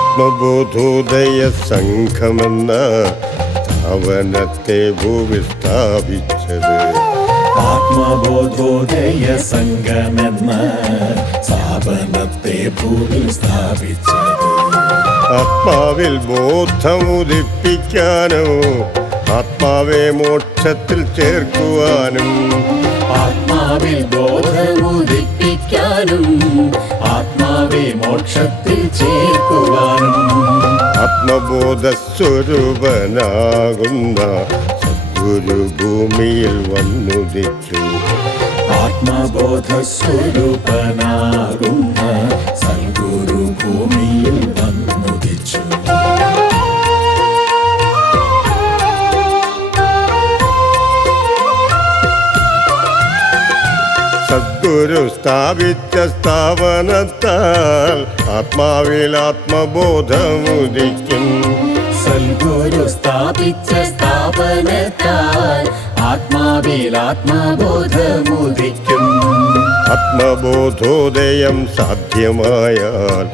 ആത്മബോധോദയ സംഘമെന്ന സ്ഥാപനത്തെ ഭൂമി സ്ഥാപിച്ചത്. ആത്മബോധോദയ സംഘമെന്ന സ്ഥാപനത്തെ ഭൂമി സ്ഥാപിച്ചത്. ആത്മാവിൽ ബോധമുദിപ്പിക്കാനോ ആത്മാവെ മോക്ഷത്തിൽ ചേർക്കുവാനും. ആത്മാവിൽ ബോധമുദിപ്പിക്കാനും ആത്മാവെ മോക്ഷത്തിൽ ചേർക്കുവാനും. ആത്മബോധസ്വരൂപനാകുന്ന സദ്ഗുരു ഭൂമിയിൽ വന്നുദിച്ചു. ആത്മബോധസ്വരൂപനാകുന്ന സദ്ഗുരു ഭൂമിയിൽ വന്നുദിച്ചു. സദ്ഗുരു സ്ഥാപിച്ച സ്ഥാപനത്താൽ ആത്മാവിൽ ആത്മബോധമുദിക്കും. സദ്ഗുരു സ്ഥാപിച്ച സ്ഥാപനത്താൽ ആത്മാവിൽ ആത്മബോധമുദിക്കും. ആത്മബോധോദയം സാധ്യമായാൽ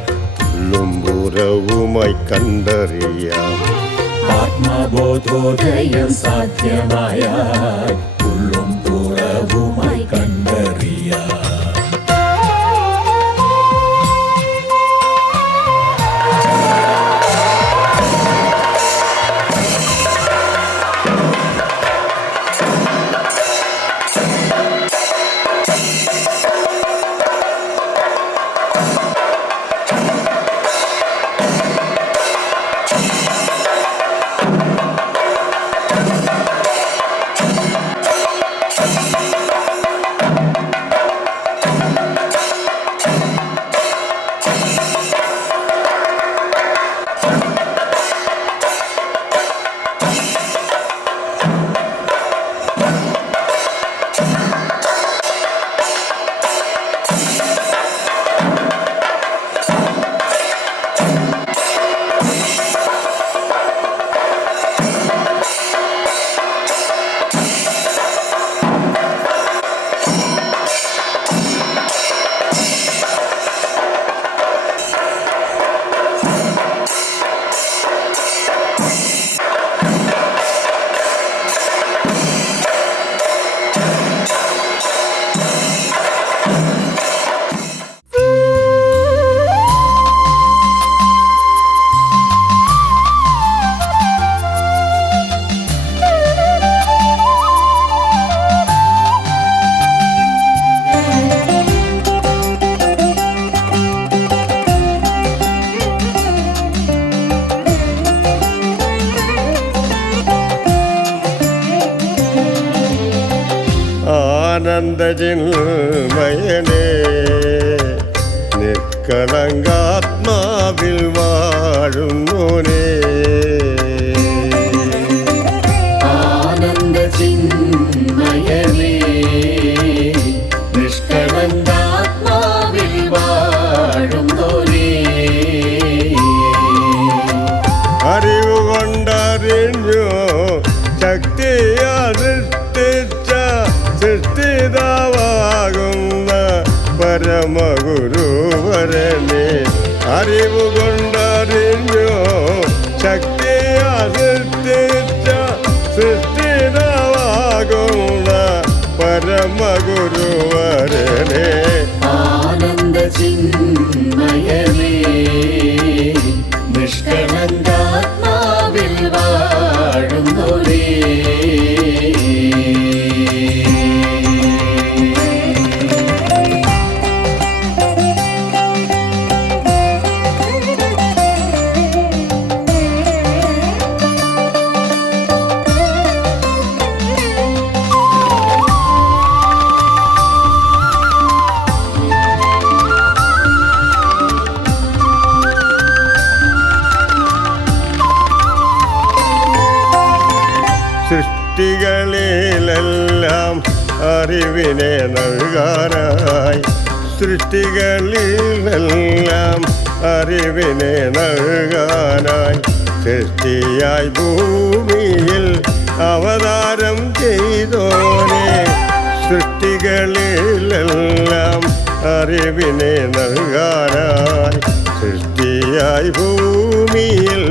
ഉള്ളുംപുറവുമായി കണ്ടറിയാം. ആത്മബോധോദയം സാധ്യമായാൽ ഉള്ളും പുറവുമായി കണ്ടറിയാം. ആനന്ദജിന്മയനേ നിഷ്കളങ്കാത്മാവിൽ വാഴുന്നോനേ. ആനന്ദജിന്മയനേ നിഷ്കളങ്കാത്മാവിൽ വാഴുന്നോനേ. അറിവുകൊണ്ടറിഞ്ഞു ശക്തിയാൽ സൃഷ്ടിതാവാകുന്ന പരമഗുരുവരനെ. അറിവുകൊണ്ടറിഞ്ഞു ശക്തിയാൽ സൃഷ്ടിതാവാകുന്ന പരമഗുരുവരനെ. ആനന്ദചിന്മയനേ നിഷ്കളങ്കാത്മാവിൽ വാഴുന്നോരേ. സൃഷ്ടികളിലെല്ലാം അറിവിനെ നൽകാനായി. സൃഷ്ടികളിലെല്ലാം അറിവിനെ നൽകാനായി സൃഷ്ടിയായി ഭൂമിയിൽ അവതാരം ചെയ്തോനെ. സൃഷ്ടികളിലെല്ലാം അറിവിനെ നൽകാനായി സൃഷ്ടിയായി ഭൂമി ഭൂമിയിൽ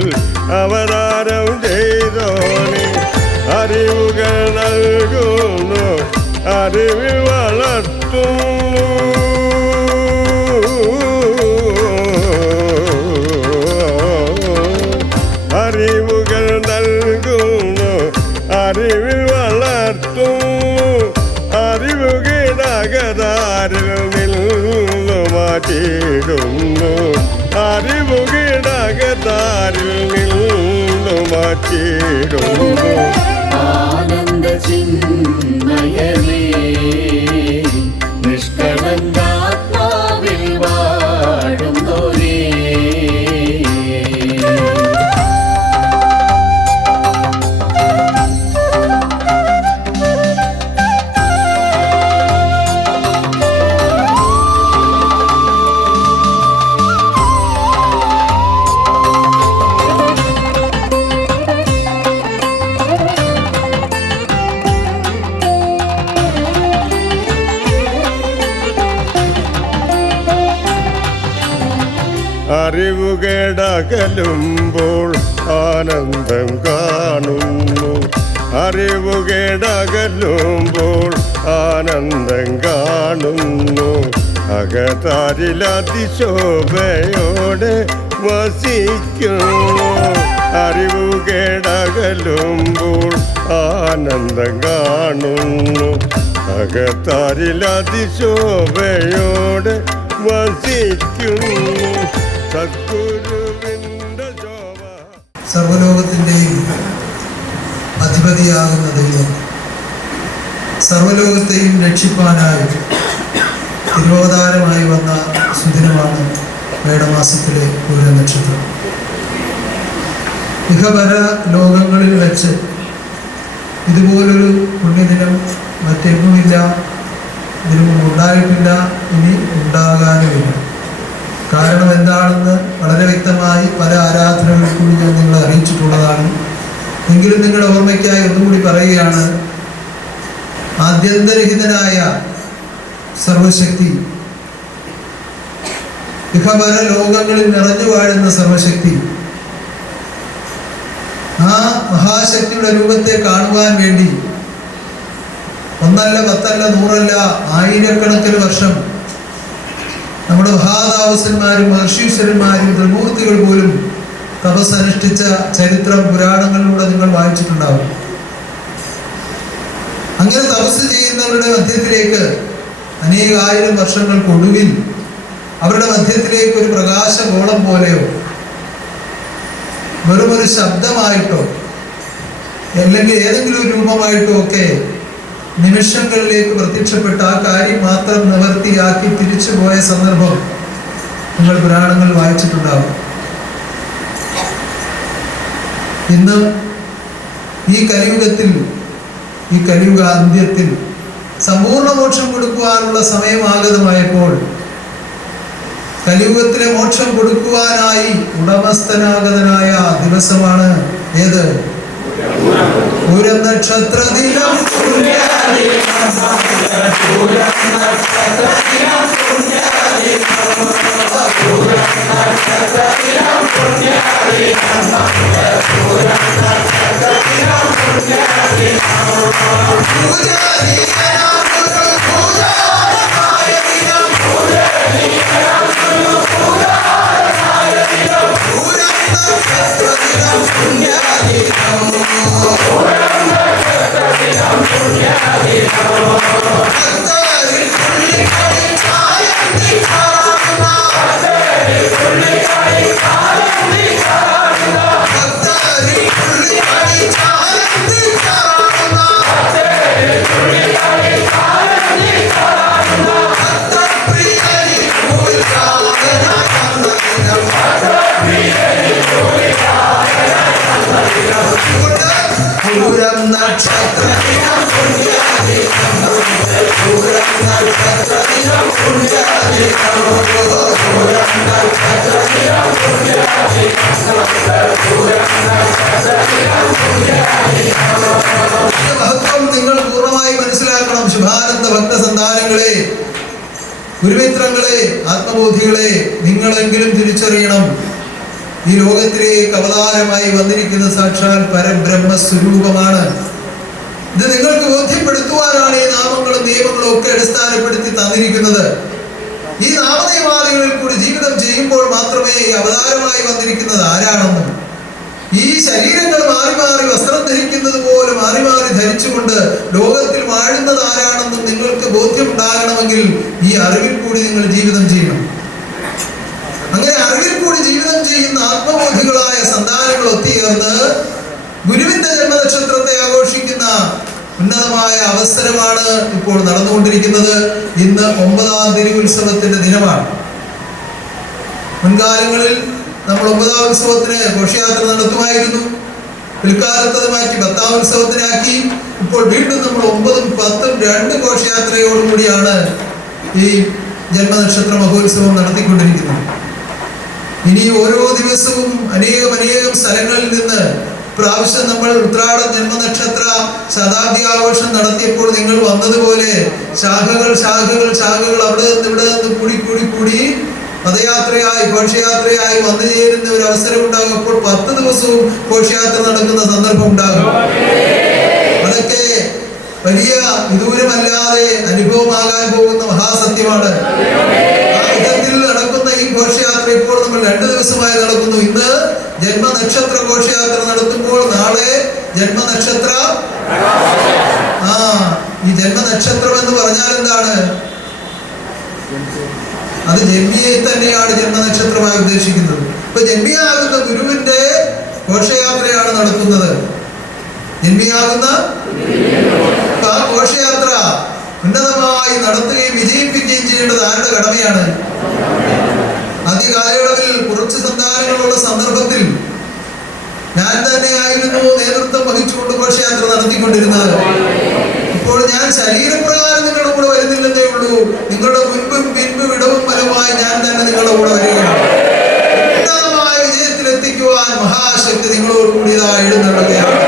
അവതാരം ചെയ്തോനെ അറിവുകൾ നൽകുന്നു അറിവിൽ വളർത്തുന്നു അറിവുകൾ നൽകുന്നു അറിവിൽ വളർത്തുന്നു അറിവ് കിടകതാരിൽ നിന്നു മാറ്റിയിടുന്നു അറിവ് കിടകതാരിൽ നിന്നു മാറ്റിയിടുന്നു ആനന്ദ ചിന്മയമേ നിഷ്കളങ്കാത്മാവിൽ വാഴുന്നോരേ അറിവുകേടകലുമ്പോൾ ആനന്ദം കാണുന്നു അറിവുകേടകലുമ്പോൾ ആനന്ദം കാണുന്നു അകതാരിൽ അതിശോഭയോടെ വസിക്കുന്നു അറിവുകേടകലുമ്പോൾ ആനന്ദം കാണുന്നു അകതാരിൽ അതിശോഭയോടെ വസിക്കുന്നു സദ്ഗുരുവിന്റെ ശോഭ. സർവലോകത്തിൻ്റെയും അധിപതിയാകുന്ന ദൈവം സർവലോകത്തെയും രക്ഷിപ്പാനായി തിരുവവതാരമായി വന്ന സുദിനമാണ് മേടമാസത്തിലെ പൂരനക്ഷത്രം. ഇഹപര ലോകങ്ങളിൽ വെച്ച് ഇതുപോലൊരു പുണ്യദിനം മറ്റെങ്ങുമില്ല, ഇതിനും ഉണ്ടായിട്ടില്ല, ഇനി ഉണ്ടാകാനുമില്ല. കാരണം എന്താണെന്ന് വളരെ വ്യക്തമായി പല ആരാധനകളിൽ കൂടി ഞാൻ നിങ്ങളെ അറിയിച്ചിട്ടുള്ളതാണ്. എങ്കിലും നിങ്ങളുടെ ഓർമ്മയ്ക്കായി ഒന്നുകൂടി പറയുകയാണ്. ആദ്യന്തരഹിതനായ സർവശക്തി, ഇഹപര ലോകങ്ങളിൽ നിറഞ്ഞു വാഴുന്ന സർവശക്തി, ആ മഹാശക്തിയുടെ രൂപത്തെ കാണുവാൻ വേണ്ടി ഒന്നല്ല പത്തല്ല നൂറല്ല ആയിരക്കണക്കിന് വർഷം നമ്മുടെ മഹാതാപസന്മാരും മഹർഷീശ്വരന്മാരും ത്രിമൂർത്തികൾ പോലും തപസ് അനുഷ്ഠിച്ച ചരിത്രം പുരാണങ്ങളിലൂടെ നിങ്ങൾ വായിച്ചിട്ടുണ്ടാവും. അങ്ങനെ തപസ് ചെയ്യുന്നവരുടെ മധ്യത്തിലേക്ക് അനേകായിരം വർഷങ്ങൾക്കൊടുവിൽ അവരുടെ മധ്യത്തിലേക്ക് ഒരു പ്രകാശഗോളം പോലെയോ വെറുമൊരു ശബ്ദമായിട്ടോ അല്ലെങ്കിൽ ഏതെങ്കിലും ഒരു രൂപമായിട്ടോ ഒക്കെ നിമിഷങ്ങളിലേക്ക് പ്രത്യക്ഷപ്പെട്ട ആ കാര്യം മാത്രം നിവർത്തിയാക്കി തിരിച്ചു പോയ സന്ദർഭം നിങ്ങൾ പുരാണങ്ങൾ വായിച്ചിട്ടുണ്ടാവും. ഇന്ന് ഈ കലിയുഗത്തിൽ, ഈ കലിയുഗ അന്ത്യത്തിൽ സമ്പൂർണ്ണ മോക്ഷം കൊടുക്കുവാനുള്ള സമയമാഗതമായപ്പോൾ കലിയുഗത്തിലെ മോക്ഷം കൊടുക്കുവാനായി ഉടമസ്ഥനാഗതനായ ദിവസമാണ് ഏത്? പൂരനക്ഷത്ര ദിനം. മഹത്വം നിങ്ങൾ പൂർണ്ണമായി മനസ്സിലാക്കണം. ശുഭാനന്ദ ഭക്തസന്താനങ്ങളെ, ഗുരുമിത്രങ്ങളെ, ആത്മബോധികളെ, നിങ്ങളെങ്കിലും തിരിച്ചറിയണം. ഈ ലോകത്തിലേക്ക് അവതാരമായി വന്നിരിക്കുന്ന സാക്ഷാൽ പരബ്രഹ്മ സ്വരൂപമാണ്. ഇത് നിങ്ങൾക്ക് ബോധ്യപ്പെടുത്തുവാനാണ് ഈ നാമങ്ങളും നിയമങ്ങളും ഒക്കെ അടിസ്ഥാനപ്പെടുത്തി തന്നിരിക്കുന്നത്. ഈ നാമനിയമാദികളിൽ കൂടി ജീവിതം ചെയ്യുമ്പോൾ മാത്രമേ ഈ അവതാരമായി വന്നിരിക്കുന്നത് ആരാണെന്നും, ഈ ശരീരങ്ങൾ മാറി മാറി വസ്ത്രം ധരിക്കുന്നത് പോലെ മാറി മാറി ധരിച്ചുകൊണ്ട് ലോകത്തിൽ വാഴുന്നത് ആരാണെന്നും നിങ്ങൾക്ക് ബോധ്യമുണ്ടാകണമെങ്കിൽ ഈ അറിവിൽ കൂടി നിങ്ങൾ ജീവിതം ചെയ്യണം. അങ്ങനെ അറിവിൽ കൂടി ജീവിതം ചെയ്യുന്ന ആത്മബോധികളായ സന്താനങ്ങൾ ഒത്തുചേർന്ന് ഗുരുവിന്റെ ജന്മനക്ഷത്രത്തെ ആഘോഷിക്കുന്ന ഉന്നതമായ അവസരമാണ് ഇപ്പോൾ നടന്നുകൊണ്ടിരിക്കുന്നത്. ഇന്ന് 9ാം തിരുവുത്സവത്തിന്റെ ദിനമാണ്. മുൻകാലങ്ങളിൽ നമ്മൾ 9ാം ഉത്സവത്തിന് ഘോഷയാത്ര നടത്തുമായിരുന്നു. പിൽക്കാലത്ത് അത് മാറ്റി 10ാം ഉത്സവത്തിനാക്കി. ഇപ്പോൾ വീണ്ടും നമ്മൾ 9ഉം 10ഉം 2 ഘോഷയാത്രയോടുകൂടിയാണ് ഈ ജന്മനക്ഷത്ര മഹോത്സവം നടത്തിക്കൊണ്ടിരിക്കുന്നത്. ഇനി ഓരോ ദിവസവും അനേകം സ്ഥലങ്ങളിൽ നിന്ന് പ്രാവശ്യം നമ്മൾ ഉത്രാടം ജന്മനക്ഷത്ര ശതാബ്ദി ആഘോഷം നടത്തിയപ്പോൾ നിങ്ങൾ വന്നതുപോലെ ശാഖകൾ അവിടെ നിന്ന് ഇവിടെ നിന്ന് കൂടി പദയാത്രയായി ഘോഷയാത്രയായി വന്നു ചേരുന്ന ഒരു അവസരം ഉണ്ടാകും. അപ്പോൾ 10 ദിവസവും ഘോഷയാത്ര നടക്കുന്ന സന്ദർഭം ഉണ്ടാകും. അതൊക്കെ വലിയ വിദൂരമല്ലാതെ അനുഭവമാകാൻ പോകുന്ന മഹാസത്യമാണ്. ആ വിധത്തിൽ നടക്കുന്ന ഈ ഘോഷയാത്ര ഇപ്പോൾ നമ്മൾ 2 ദിവസമായി നടക്കുന്നു. ഇന്ന് ജന്മനക്ഷത്ര ഘോഷയാത്ര നടത്തുമ്പോൾ നാളെ ജന്മനക്ഷത്ര. ഈ ജന്മനക്ഷത്രം എന്ന് പറഞ്ഞാൽ എന്താണ്? അത് ജന്മിയെ തന്നെയാണ് ജന്മനക്ഷത്രമായി ഉദ്ദേശിക്കുന്നത്. ഇപ്പൊ ജന്മിയാകുന്ന ഗുരുവിന്റെ ഘോഷയാത്രയാണ് നടത്തുന്നത്. ജന്മിയാകുന്ന ആ ഘോഷയാത്ര ഉന്നതമായി നടത്തുകയും വിജയിപ്പിക്കുകയും ചെയ്യേണ്ടത് ആരുടെ കടമയാണ്? ആദ്യ കാലയളവിൽ കുറച്ച് സന്താനങ്ങളുള്ള സന്ദർഭത്തിൽ ഞാൻ തന്നെയായിരുന്നു നേതൃത്വം വഹിച്ചുകൊണ്ട് ഘോഷയാത്ര നടത്തിക്കൊണ്ടിരുന്നത്. ഇപ്പോൾ ഞാൻ ശരീരപ്രകാരം നിങ്ങളുടെ കൂടെ വരുന്നില്ലെന്നേ ഉള്ളൂ. നിങ്ങളുടെ മുൻപും പിൻപും ഇടവും ഫലമായി ഞാൻ തന്നെ നിങ്ങളുടെ കൂടെ വരികയാണ്. ഉന്നതമായ വിജയത്തിലെത്തിക്കുവാൻ മഹാശക്തി നിങ്ങളോട് കൂടി ഇതാ എഴുന്നള്ളുകയാണ്.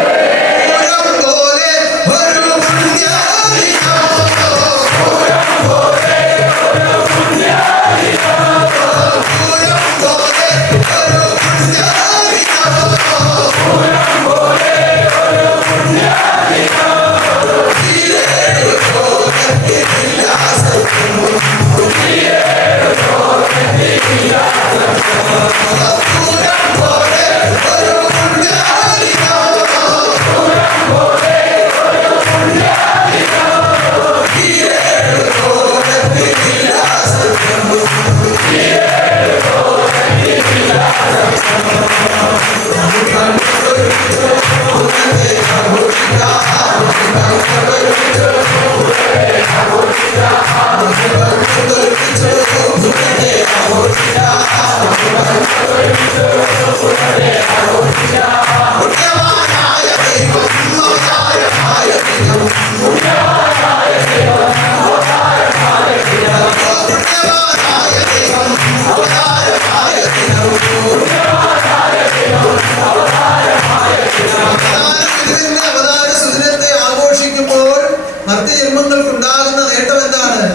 മർത്യജന്മങ്ങൾക്കുണ്ടാകുന്ന നേട്ടം എന്താണ്?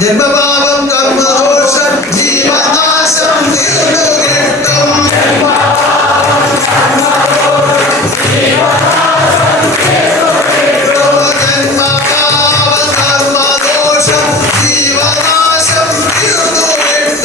ജന്മപാപം കർമ്മദോഷം ജീവനാശം തീർന്നു കിട്ടും. ജന്മപാപം കർമ്മദോഷം ജീവനാശം തീർന്നു കിട്ടും.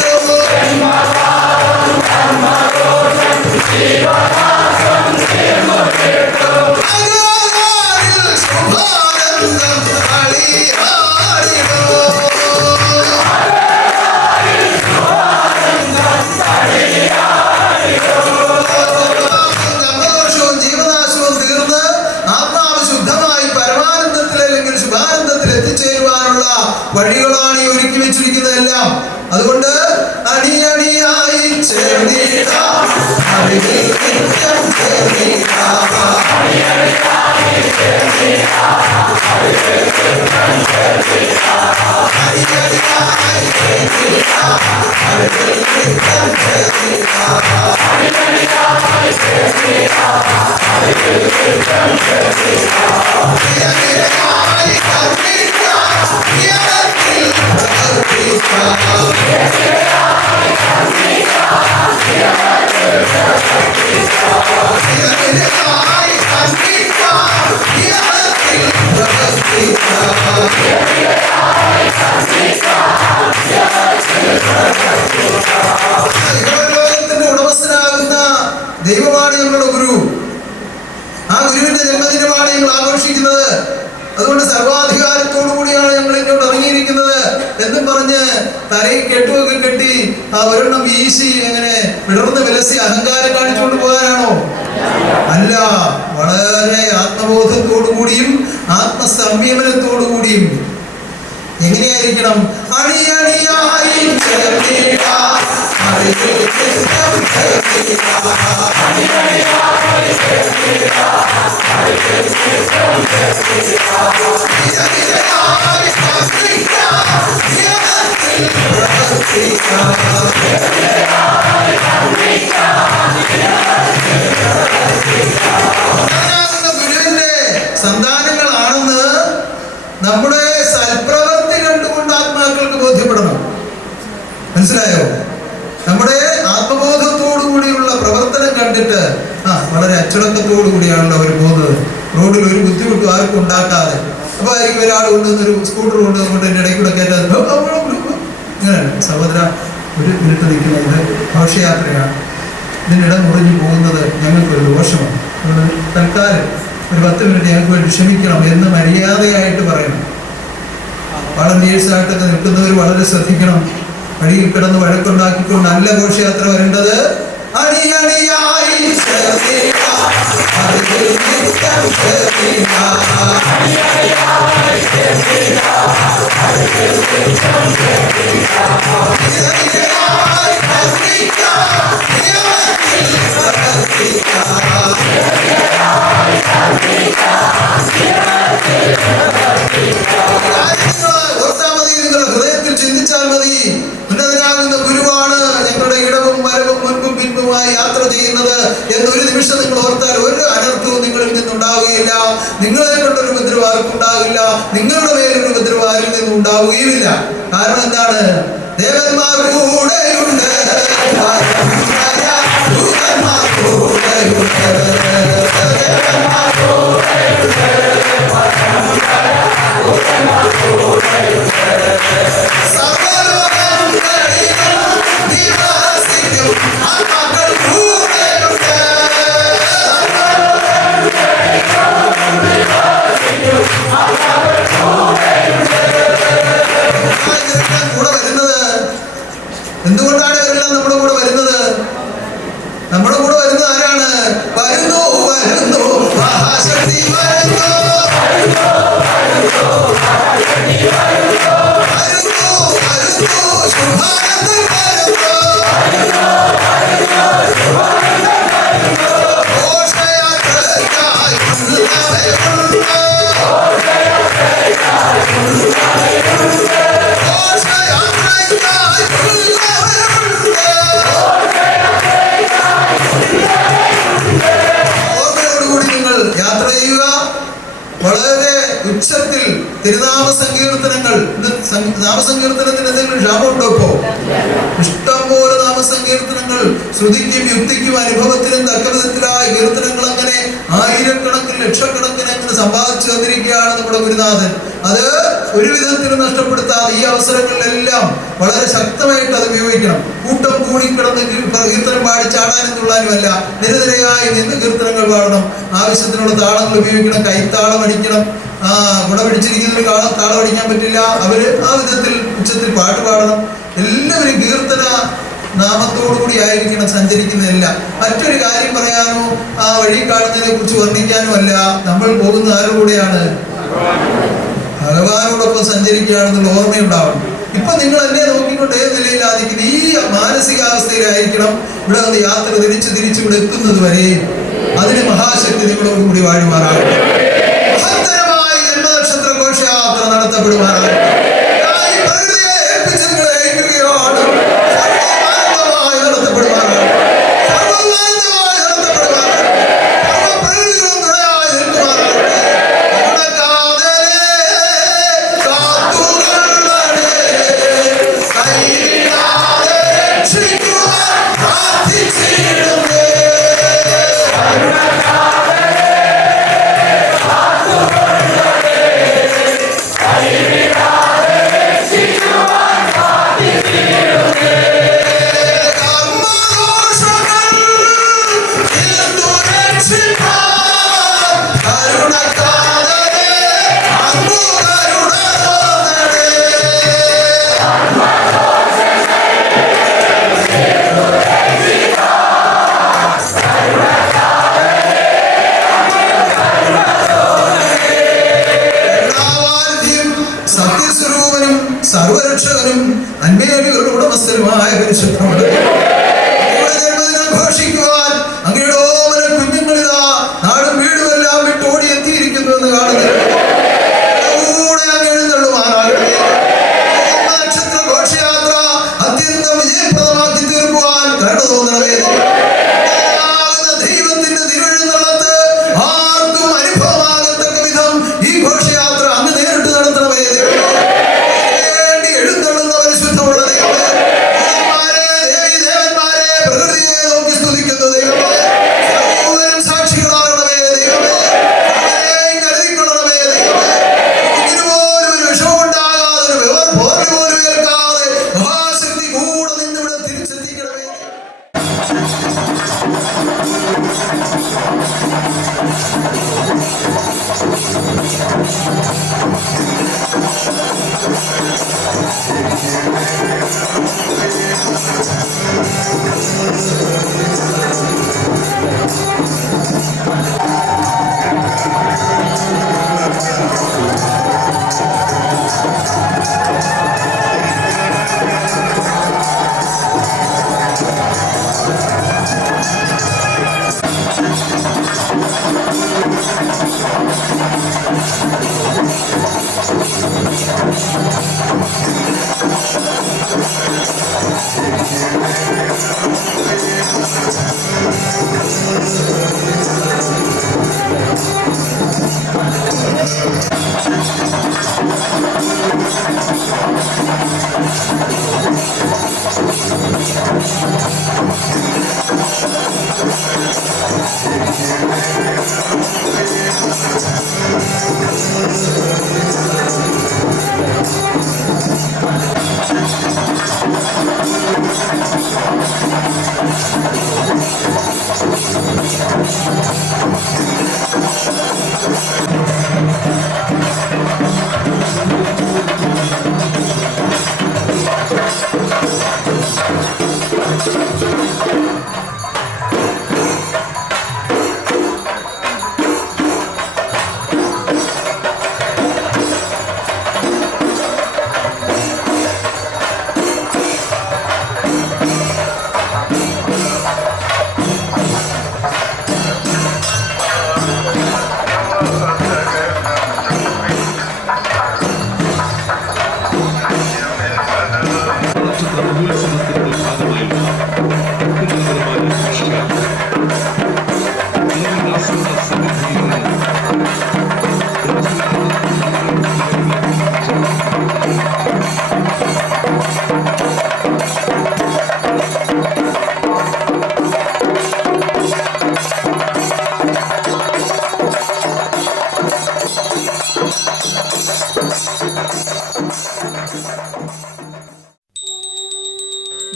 വഴികളാണ് ഈ ഒരുക്കി വെച്ചിരിക്കുന്നതെല്ലാം. അതുകൊണ്ട് അണിയണിയായി ചേർന്നിടാം. ദൈവമാണ് ഞങ്ങളുടെ ഗുരു. ആ ഗുരുവിന്റെ ജന്മദിനമാണ് ഞങ്ങൾ ആഘോഷിക്കുന്നത്. അതുകൊണ്ട് സർവാധികാരത്തോടു കൂടിയാണ് ഞങ്ങൾ ഇങ്ങോട്ട് ഇറങ്ങിയിരിക്കുന്നത് എന്നും പറഞ്ഞ് തലയിൽ കെട്ടുമൊക്കെ കെട്ടി ആ ഒരെണ്ണം വീശി അങ്ങനെ വിടർന്ന് വിലസി അഹങ്കാരം കാണിച്ചുകൊണ്ട് പോകാനാണോ? അല്ല, വളരെ ആത്മബോധത്തോടു കൂടിയും ആത്മസംയമനത്തോടു കൂടിയും. എങ്ങനെയായിരിക്കണം? അണിയണിയായി ഗുരുവിന്റെ സന്താനങ്ങളാണെന്ന് നമ്മുടെ സൽപ്രവൃത്തി കണ്ടുകൊണ്ട് ആത്മാക്കൾക്ക് ബോധ്യപ്പെടണം. മനസ്സിലായോ? നമ്മുടെ ആത്മബോധത്തോടു കൂടിയുള്ള പ്രവർത്തനം കണ്ടിട്ട് വളരെ അച്ചടക്കത്തോടു കൂടിയാണല്ലോ അവർ പോകുന്നത്. റോഡിൽ ഒരു ബുദ്ധിമുട്ടും ആർക്കും ഉണ്ടാക്കാതെ. അപ്പൊ ആയിരിക്കും ഒരാൾ കൊണ്ടുവന്നൊരു സ്കൂട്ടർ കൊണ്ടുവന്നുകൊണ്ട് എൻ്റെ ഇടയിൽ കൂടെ കയറ്റാതെ ഇങ്ങനെയാണ്. സഹോദര, ഒരു മിനിറ്റ് നിൽക്കുന്നത് ഘോഷയാത്രയാണ്. ഇതിനിടം മുറിഞ്ഞു പോകുന്നത് ഞങ്ങൾക്കൊരു ദോഷമാണ്. അതുകൊണ്ട് തൽക്കാലം ഒരു 10 മിനിറ്റ് ഞങ്ങൾക്ക് വേണ്ടി ക്ഷമിക്കണം എന്ന് മര്യാദയായിട്ട് പറയണം. വളണ്ടിയേഴ്സായിട്ടൊക്കെ നിൽക്കുന്നവർ വളരെ ശ്രദ്ധിക്കണം. വഴിയിൽ കിടന്ന് വഴക്കുണ്ടാക്കിക്കൊണ്ടല്ല ഘോഷയാത്ര വരേണ്ടത്. അണിയണിയായി ഓർത്താൽ മതി, നിങ്ങളുടെ ഹൃദയത്തിൽ ചിന്തിച്ചാൽ മതി. ഉന്നതനാകുന്ന ഗുരുവാണ് ഞങ്ങളുടെ ഇടവും വരവും മുൻപും പിൻപുമായി യാത്ര ചെയ്യുന്നത് എന്നൊരു നിമിഷം നിങ്ങൾ ഓർത്താൽ ഒരു അനർത്ഥവും നിങ്ങളിൽ നിന്നുണ്ടാവുകയില്ല. നിങ്ങളെ കൊണ്ടൊരു ഉപദ്രവം ആർക്കുണ്ടാകില്ല. നിങ്ങളുടെ മേലൊരു ഉപദ്രവം ആരിൽ നിന്നും ഉണ്ടാവുകയുമില്ല. കാരണം എന്താണ്? ദേവന്മാർ കൂടെയുണ്ട്, ദൂതന്മാർ കൂടെ വരുന്നത്. എന്തുകൊണ്ടാണ് ഇവരെല്ലാം നമ്മുടെ കൂടെ വരുന്നത്? നമ്മുടെ കൂടെ വരുന്നത് ആരാണ്? വരുന്നു വരുന്നു മഹാശക്തി വരുന്നു, വരുന്നു വരുന്നു ശുഭാനന്ദൻ വരുന്നു, ഘോഷയാത്രയ്ക്കായി ഉള്ളവരുണ്ട്, ഘോഷയാത്രയ്ക്കായി ഉള്ളവരുണ്ട്. ഓർമ്മയോടുകൂടി നിങ്ങൾ യാത്ര ചെയ്യുക. വളരെ ഉച്ചത്തിൽ തിരുനാമ സങ്കീർത്തനങ്ങൾ. നാമസങ്കീർത്തനത്തിന് എന്തെങ്കിലും ക്ഷാമമുണ്ടോ? ഇപ്പോ ഇഷ്ടം പോലെ നാമസങ്കീർത്തനങ്ങൾ, ശ്രുതിക്കും യുക്തിക്കും അനുഭവത്തിനും തക്കവിധത്തിലായ കീർത്തനങ്ങൾ അങ്ങനെ ആയിരക്കണക്കിന് ലക്ഷക്കണക്കിന് അങ്ങനെ സമ്പാദിച്ചു വന്നിരിക്കുകയാണ് നമ്മുടെ ഗുരുനാഥൻ. അത് ഒരു വിധത്തിലും നഷ്ടപ്പെടുത്താതെ ഈ അവസരങ്ങളിലെല്ലാം വളരെ ശക്തമായിട്ട് അത് ഉപയോഗിക്കണം. കൂട്ടം കൂടിക്കിടന്ന് കീർത്തനം പാടി ചാടാനും തുള്ളാനുമല്ല, നിരനിരയായി നിന്ന് കീർത്തനങ്ങൾ പാടണം. ആവശ്യത്തിനുള്ള താളങ്ങൾ ഉപയോഗിക്കണം. കൈത്താളം അടിക്കണം. കുട പിടിച്ചിരിക്കുന്നവർ താളം അടിക്കാൻ പറ്റില്ല. അവര് ആ വിധത്തിൽ ഉച്ചത്തിൽ പാട്ട് പാടണം. എല്ലാവരും കീർത്തന നാമത്തോടുകൂടി ആയിരിക്കണം സഞ്ചരിക്കുന്നതെല്ലാം. മറ്റൊരു കാര്യം പറയാനോ ആ വഴി കാണുന്നതിനെ കുറിച്ച് വർണ്ണിക്കാനോ അല്ല. നമ്മൾ പോകുന്ന ആരുകൂടെയാണ്? ഭഗവാനോടൊപ്പം സഞ്ചരിക്കുകയാണെന്നുള്ള ഓർമ്മയുണ്ടാവണം. ഇപ്പൊ നിങ്ങൾ എന്നെ നോക്കിക്കൊണ്ട് ഏത് നിലയിലായിരിക്കും? ഈ മാനസികാവസ്ഥയിലായിരിക്കണം ഇവിടെ വന്ന് യാത്ര തിരിച്ച് ഇവിടെ എത്തുന്നത് വരെ. അതിന് മഹാശക്തി നിങ്ങളോടുകൂടി വാഴുമാറാകട്ടെ. മഹത്തരമായ ജന്മനക്ഷത്ര ഘോഷയാത്ര നടത്തപ്പെടുമാറാകട്ടെ. Hare Rama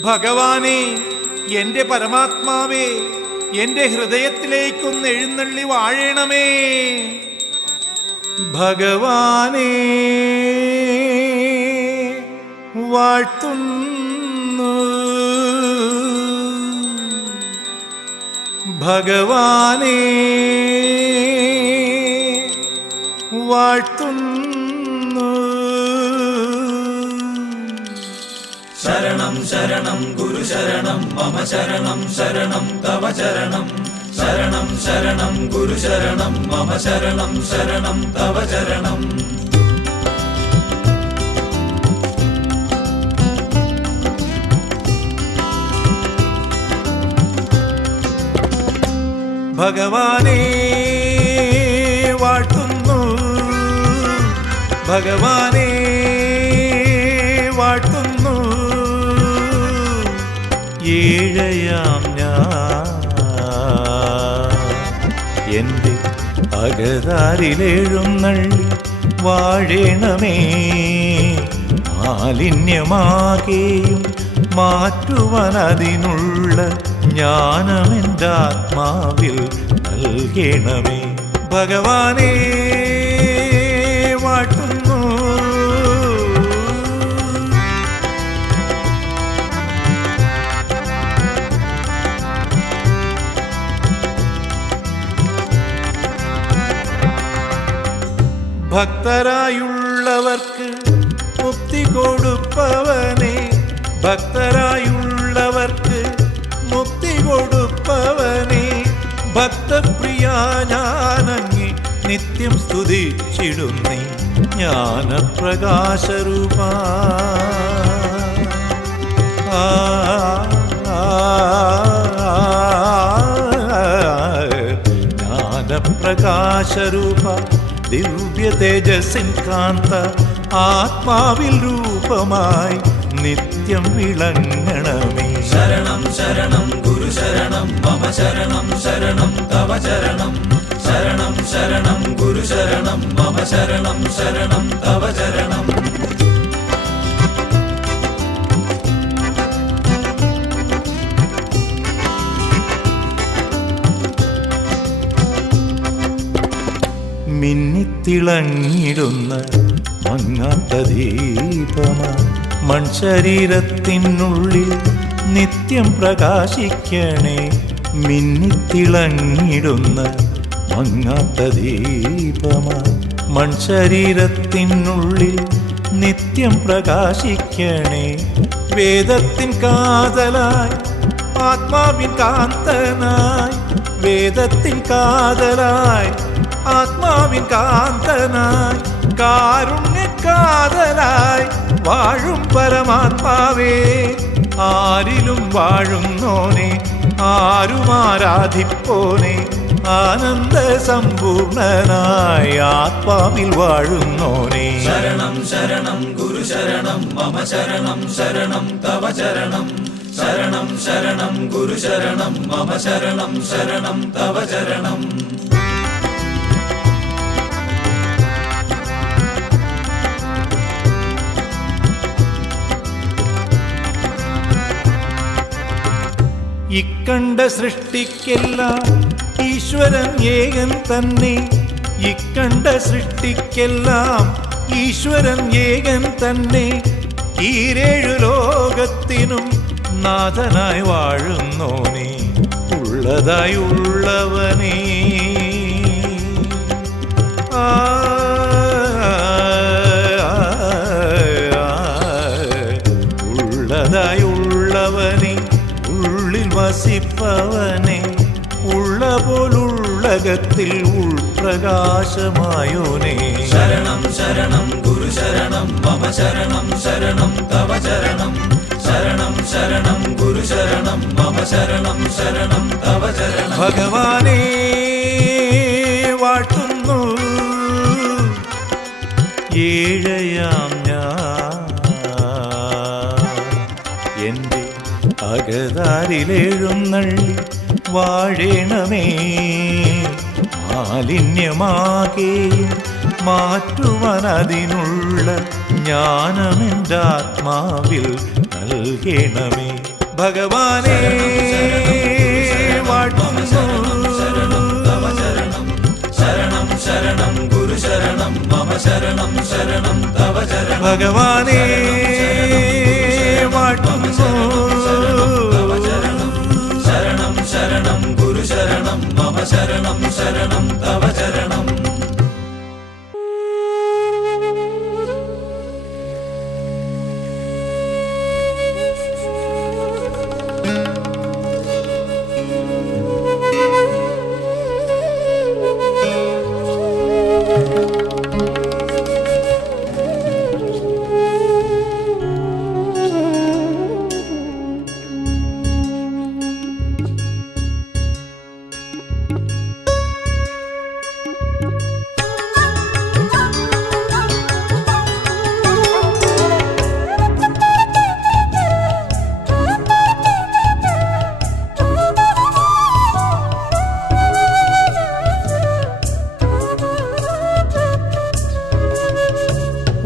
ഭഗവാനെ, എന്റെ പരമാത്മാവേ, എന്റെ ഹൃദയത്തിലേക്കൊന്ന് എഴുന്നള്ളി വാഴണമേ. ഭഗവാനെ വാഴ്ത്തുന്നു, ഭഗവാനെ വാഴ്ത്തുന്നു. ശരണം ശരണം ഗുരു ശരണം മമ ശരണം ശരണം തവ ചരണം. ശരണം ശരണം ഗുരു ശരണം മമ ശരണം ശരണം തവ ചരണം. ഭഗവാനെ വാഴ്ത്തുന്നു, ഭഗവാനെ വാഴ്ത്തുന്നു. ഏഴയാം ഞാൻ എൻ്റെ അകതാരിലെഴുന്നള്ളി വാഴണമേ. മാലിന്യമാകെയും മാറ്റുവാൻ അതിനുള്ള ജ്ഞാനമെൻ്റെ ആത്മാവിൽ നൽകണമേ. ഭഗവാനെ വാഴ്ത്തുന്നു. ഭക്തരായുള്ളവർക്ക് മുക്തി കൊടുപ്പവനെ, ഭക്തരായുള്ളവർക്ക് മുക്തി കൊടുപ്പവനെ. ഭക്തപ്രിയ ഞാനങ്ങി നിത്യം സ്തുതിച്ചിടുന്നേ. ജ്ഞാനപ്രകാശരൂപ ജ്ഞാനപ്രകാശരൂപ ദിവ്യ തേജസ്സിൻ കാന്ത ആത്മാവിൽ രൂപമായി നിത്യം വിളങ്ങണമേ. ശരണം ശരണം ഗുരു ശരണം മമ ശരണം ശരണം തവ ചരണം. ശരണം ശരണം ഗുരു ശരണം മമ ശരണം ശരണം തവ ചരണം. മിന്നിത്തിളങ്ങിടുന്ന മങ്ങാത്ത ദീപമായി മൺശരീരത്തിനുള്ളിൽ നിത്യം പ്രകാശിക്കണേ. മിന്നിത്തിളങ്ങിടുന്ന മങ്ങാത്ത ദീപമായി മൺശരീരത്തിനുള്ളിൽ നിത്യം പ്രകാശിക്കണേ. വേദത്തിൻ കാതലായി ആത്മാവിൻ കാന്തനായി, വേദത്തിൻ കാതലായി ആത്മാവിൻ കാന്തനായി, കാരുണ്യക്കാതലായി വാഴും പരമാത്മാവേ, ആരിലും വാഴുന്നോനെ ആരും ആരാധിപ്പോനെ, ആനന്ദ സമ്പൂർണനായി ആത്മാവിൽ വാഴുന്നോനെ. ശരണം ശരണം ഗുരു ശരണം മമ ശരണം ശരണം തവ ചരണം. ശരണം ശരണം ഗുരു ശരണം മമ ശരണം ശരണം തവ ചരണം. ഇക്കണ്ട സൃഷ്ടിക്കെല്ലാം ഈശ്വരൻ ഏകൻ തന്നെ, ഇക്കണ്ട സൃഷ്ടിക്കെല്ലാം ഈശ്വരൻ ഏകൻ തന്നെ, ഈരേഴു ലോകത്തിനും നാഥനായി വാഴുന്നോനെ, ഉള്ളതായി ഉള്ളവനേ. ഉള്ളതായി ഉള്ളവനേ, ഉള്ളിൽ വസിപ്പവനെ, ഉള്ള പോലുള്ളകത്തിൽ ഉൾപ്രകാശമായോനെ. ശരണം ശരണം ഗുരു ശരണം മമ ശരണം ശരണം തവ ചരണം. ശരണം ശരണം ഗുരു ശരണം മമ ശരണം ശരണം തവ ചരണം. ഭഗവാനേ വാഴ്ത്തുന്നു ഏഴയാം ഞാൻ, എൻ്റെ അകതാരിലെഴുന്നള്ളി വാഴണമേ. മാലിന്യമാകെയും മാറ്റുവാൻ അതിനുള്ള ജ്ഞാനമെൻ്റെ ആത്മാവിൽ നൽകണമേ. ഭഗവാനേ വാഴ്ത്തുന്നു ശരണം ശരണം ഗുരു ശരണം മമ ശരണം ശരണം തവ ചരണം. ഭഗവാനേ വാഴ്ത്തുന്നു ശരണം ശരണം ഗുരു ശരണം മമ ശരണം ശരണം തവ ചരണം.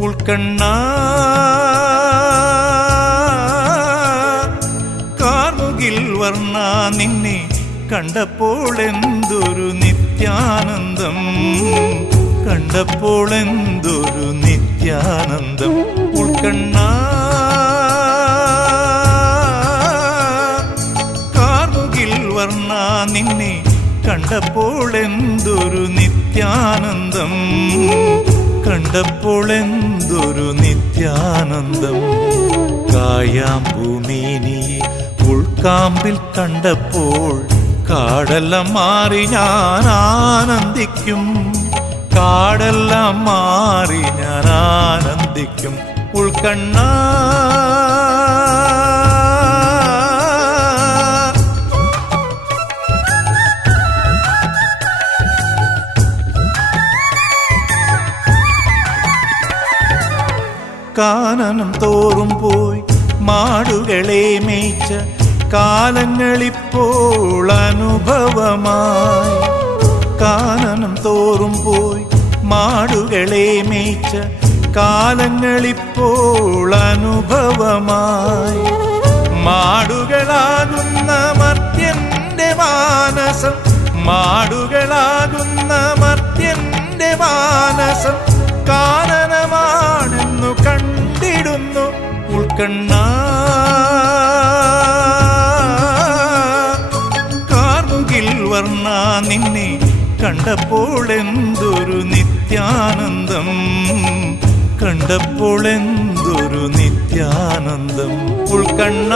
ഉൾക്കണ്ണാ കാർമുകിൽ വർണ്ണ നിന്നെ കണ്ടപ്പോൾ എന്തൊരു നിത്യാനന്ദം, കണ്ടപ്പോൾ എന്തൊരു നിത്യാനന്ദം. ഉൾക്കണ്ണാ കാർമുകിൽ വർണ്ണ നിന്നെ കണ്ടപ്പോൾ എന്തൊരു നിത്യാനന്ദം, കണ്ടപ്പോൾ എന്തൊരു നിത്യാനന്ദം. കായാമ്പൂമേനിയെ ഉൾക്കാമ്പിൽ കണ്ടപ്പോൾ കാടെല്ലാം മാറി ഞാൻ ആനന്ദിക്കും, കാടെല്ലാം മാറി ഞാൻ ആനന്ദിക്കും. ഉൾക്കണ്ണാ കാനനം തോറും പോയി മാടുകളെ മേയ്ച്ച കാലങ്ങളിപ്പോൾ അനുഭവമായി, കാനനം തോറും പോയി മാടുകളെ മേയ്ച്ച കാലങ്ങളിപ്പോൾ അനുഭവമായി. മാടുകളാകുന്ന മർത്യന്റെ മാനസം, മാടുകളാകുന്ന മർത്യന്റെ വർണ്ണ നിന്നെ കണ്ടപ്പോൾ എന്തൊരു നിത്യാനന്ദം, കണ്ടപ്പോൾ എന്തൊരു നിത്യാനന്ദം. ഉൾക്കണ്ണ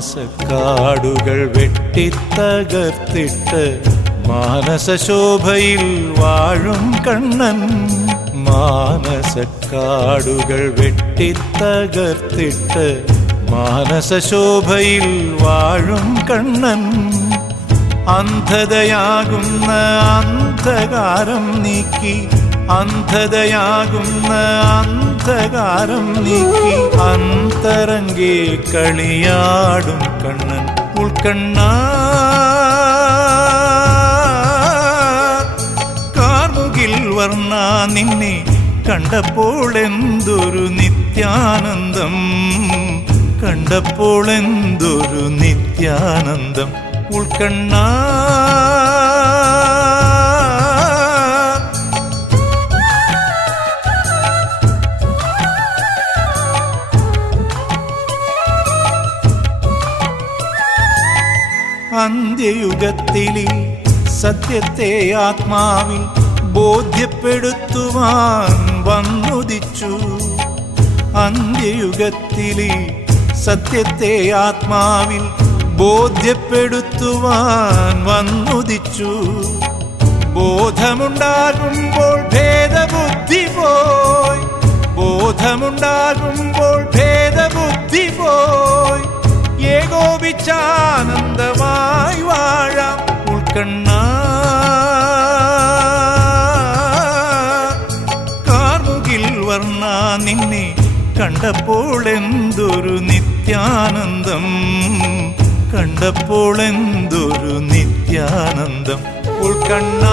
മാനസക്കാടുകൾ വെട്ടിത്തകർത്തിട്ട് മാനസശോഭയിൽ വാഴും കണ്ണൻ, മാനസക്കാടുകൾ വെട്ടിത്തകർത്തിട്ട് മാനസശോഭയിൽ വാഴും കണ്ണൻ. അന്ധതയാകുന്ന അന്ധകാരം നീക്കി, അന്ധതയാകുന്ന അന്ധകാരം നീക്കി അന്തരംഗേ കളിയാടും കണ്ണൻ. ഉൾക്കണ്ണ കാർമുകിൽ വർണ്ണ നിന്നെ കണ്ടപ്പോൾ എന്തൊരു നിത്യാനന്ദം, കണ്ടപ്പോൾ എന്തൊരു നിത്യാനന്ദം. ഉൾക്കണ്ണ അന്ത്യയുഗത്തിലെ സത്യത്തെ ആത്മാവിൽ ബോധ്യപ്പെടുത്തുവാൻ വന്നുദിച്ചു, അന്ത്യയുഗത്തിലെ സത്യത്തെ ആത്മാവിൽ ബോധ്യപ്പെടുത്തുവാൻ വന്നുദിച്ചു. ബോധമുണ്ടാകുമ്പോൾ ഭേദബുദ്ധി പോയി, ബോധമുണ്ടാകുമ്പോൾ ഭേദബുദ്ധി പോയി ഏകോപിച്ചാനന്ദമായി വാഴാം. ഉൾക്കണ്ണ കാർമുകിൽ വർണ്ണ നിന്നെ കണ്ടപ്പോൾ എന്തൊരു നിത്യാനന്ദം, കണ്ടപ്പോൾ എന്തൊരു നിത്യാനന്ദം. ഉൾക്കണ്ണ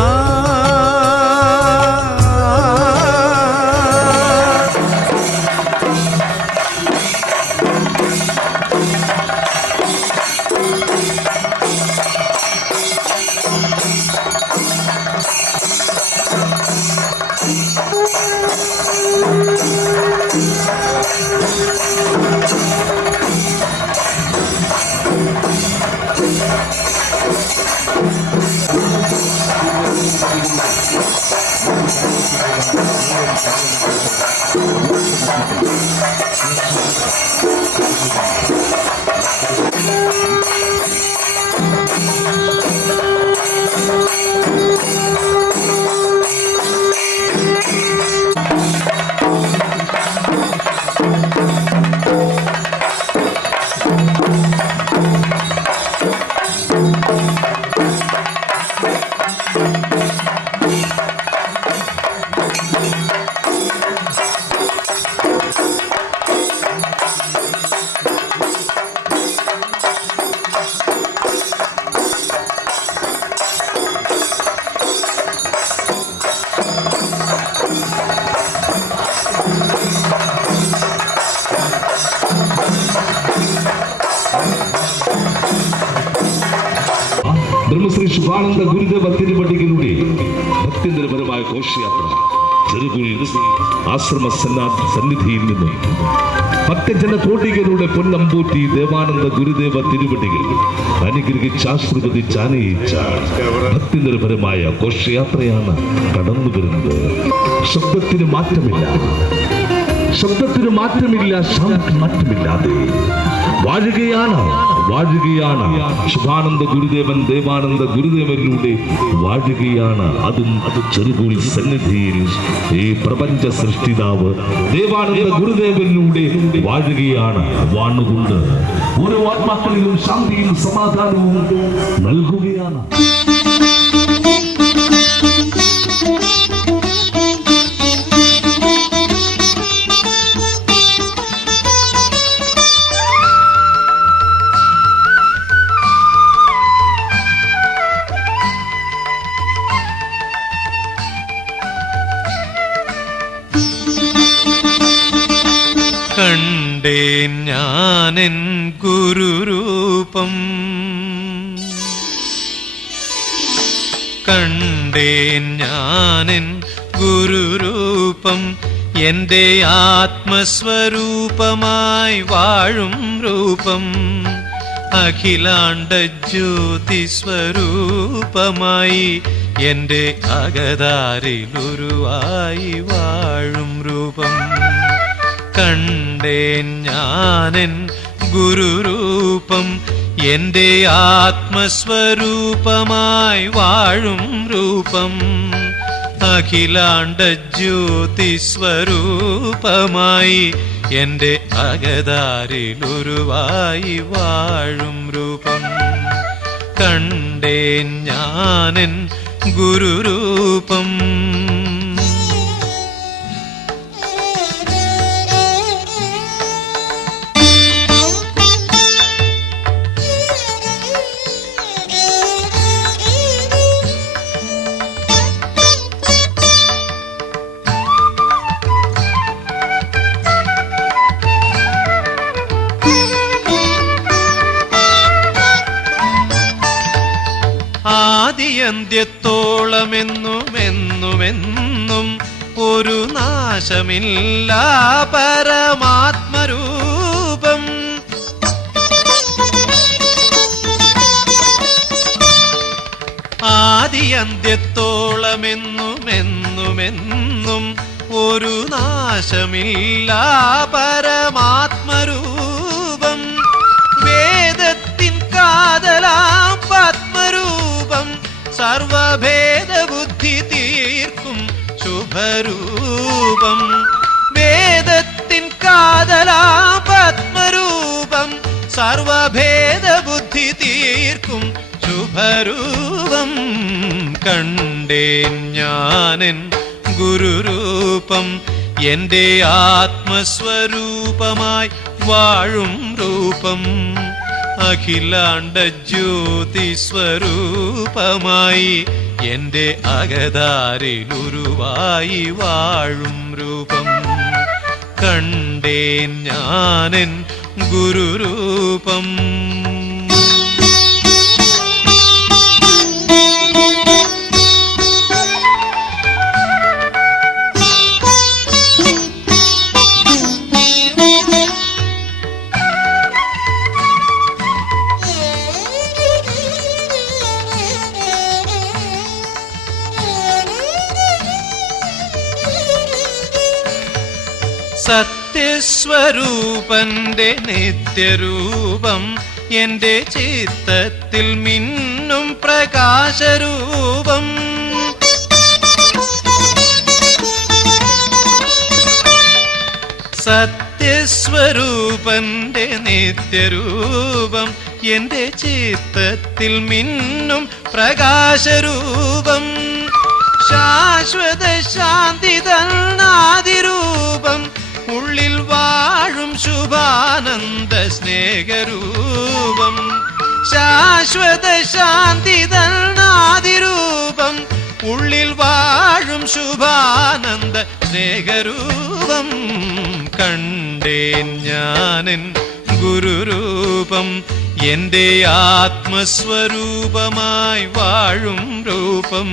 ബ്രഹ്മശ്രീ ശുഭാനന്ദ ഗുരുദേവ തിരുവടികളുടെ ഭക്തിനിരപരമായ ഘോഷയാത്ര ചെറുകുഴിയിൽ ആശ്രമ സന്നിധിയിൽ നിന്നും ഭക്തജന കോടികളുടെ പൊന്നമ്പൂറ്റി ദേവാനന്ദ ഗുരുദേവ തിരുവടികൾ അനുഗ്രഹിച്ചാശ്രവദിച്ച് ആനയിച്ച ഭക്തിനിരപരമായ ഘോഷയാത്രയാണ് കടന്നു വരുന്നത്. ശബ്ദത്തിന് മാറ്റമില്ല, ശബ്ദത്തിന് മാറ്റമില്ല, മാറ്റമില്ലാതെ വാഴുകയാണ് വാഴുകയാണ് ശുഭാനന്ദ ഗുരുദേവൻ ദേവാനന്ദ ഗുരുദേവനിലൂടെ വാഴുകയാണ്. അതും ചെറുകുഴി സന്നിധിയിൽ ഈ പ്രപഞ്ച സൃഷ്ടിതാവ് ദേവാനന്ദ ഗുരുദേവനിലൂടെ വാഴുകയാണ്. വാണുകൊണ്ട് ഓരോ ആത്മാക്കളിലും ശാന്തിയും സമാധാനവും നൽകുകയാണ്. കണ്ടേൻ ഞാനെൻ ഗുരുരൂപം, കണ്ടേൻ ഞാനെൻ ഗുരുരൂപം, എന്റെ ആത്മസ്വരൂപമായി വാഴും രൂപം, അഖിലാണ്ട ജ്യോതി സ്വരൂപമായി എന്റെ അകതാരിലുരുവായി വാഴും രൂപം. കണ്ടേൻ ഞാനെൻ ഗുരുരൂപം, എന്റെ ആത്മസ്വരൂപമായി വാഴും രൂപം, അഖിലാണ്ട ജ്യോതി സ്വരൂപമായി എന്റെ അകതാരിലുരുവായി വാഴും രൂപം. കണ്ടേൻ ഞാനെൻ ഗുരുരൂപം. ആദിയന്ത്യത്തോളമെന്നുമെന്നുമെന്നും ഒരു നാശമില്ലാ പരമാത്മരൂപം, ആദിയന്ത്യത്തോളമെന്നുമെന്നുമെന്നും ഒരു നാശമില്ലാ പരമാത്മരൂപം, വേദത്തിൻ കാതലാം പത്മരൂപം, സർവഭേദബുദ്ധി തീർക്കും ശുഭരൂപം, വേദത്തിൻ കാതലാം പത്മരൂപം, സർവഭേദബുദ്ധി തീർക്കും ശുഭരൂപം. കണ്ടേൻ ഞാനെൻ ഗുരുരൂപം, എന്റെ ആത്മസ്വരൂപമായി വാഴും രൂപം, അഖിലാണ്ട ജ്യോതി സ്വരൂപമായി എന്റെ അകതാരിലുരുവായി വാഴും രൂപം. കണ്ടേൻ ഞാനെൻ ഗുരുരൂപം. സത്യസ്വരൂപന്റെ നിത്യരൂപം, എന്റെ ചിത്തത്തിൽ മിന്നും പ്രകാശരൂപം, സത്യസ്വരൂപന്റെ നിത്യരൂപം, എന്റെ ചിത്തത്തിൽ മിന്നും പ്രകാശരൂപം, ശാശ്വത ശാന്തി തന്നാദിരൂപം, ഉള്ളിൽ വാഴും ശുഭാനന്ദ സ്നേഹരൂപം, ശാശ്വത ശാന്തി തന്നാദിരൂപം, ഉള്ളിൽ വാഴും ശുഭാനന്ദ സ്നേഹരൂപം. കണ്ടേൻ ഞാനെൻ ഗുരുരൂപം, എന്റെ ആത്മസ്വരൂപമായി വാഴും രൂപം,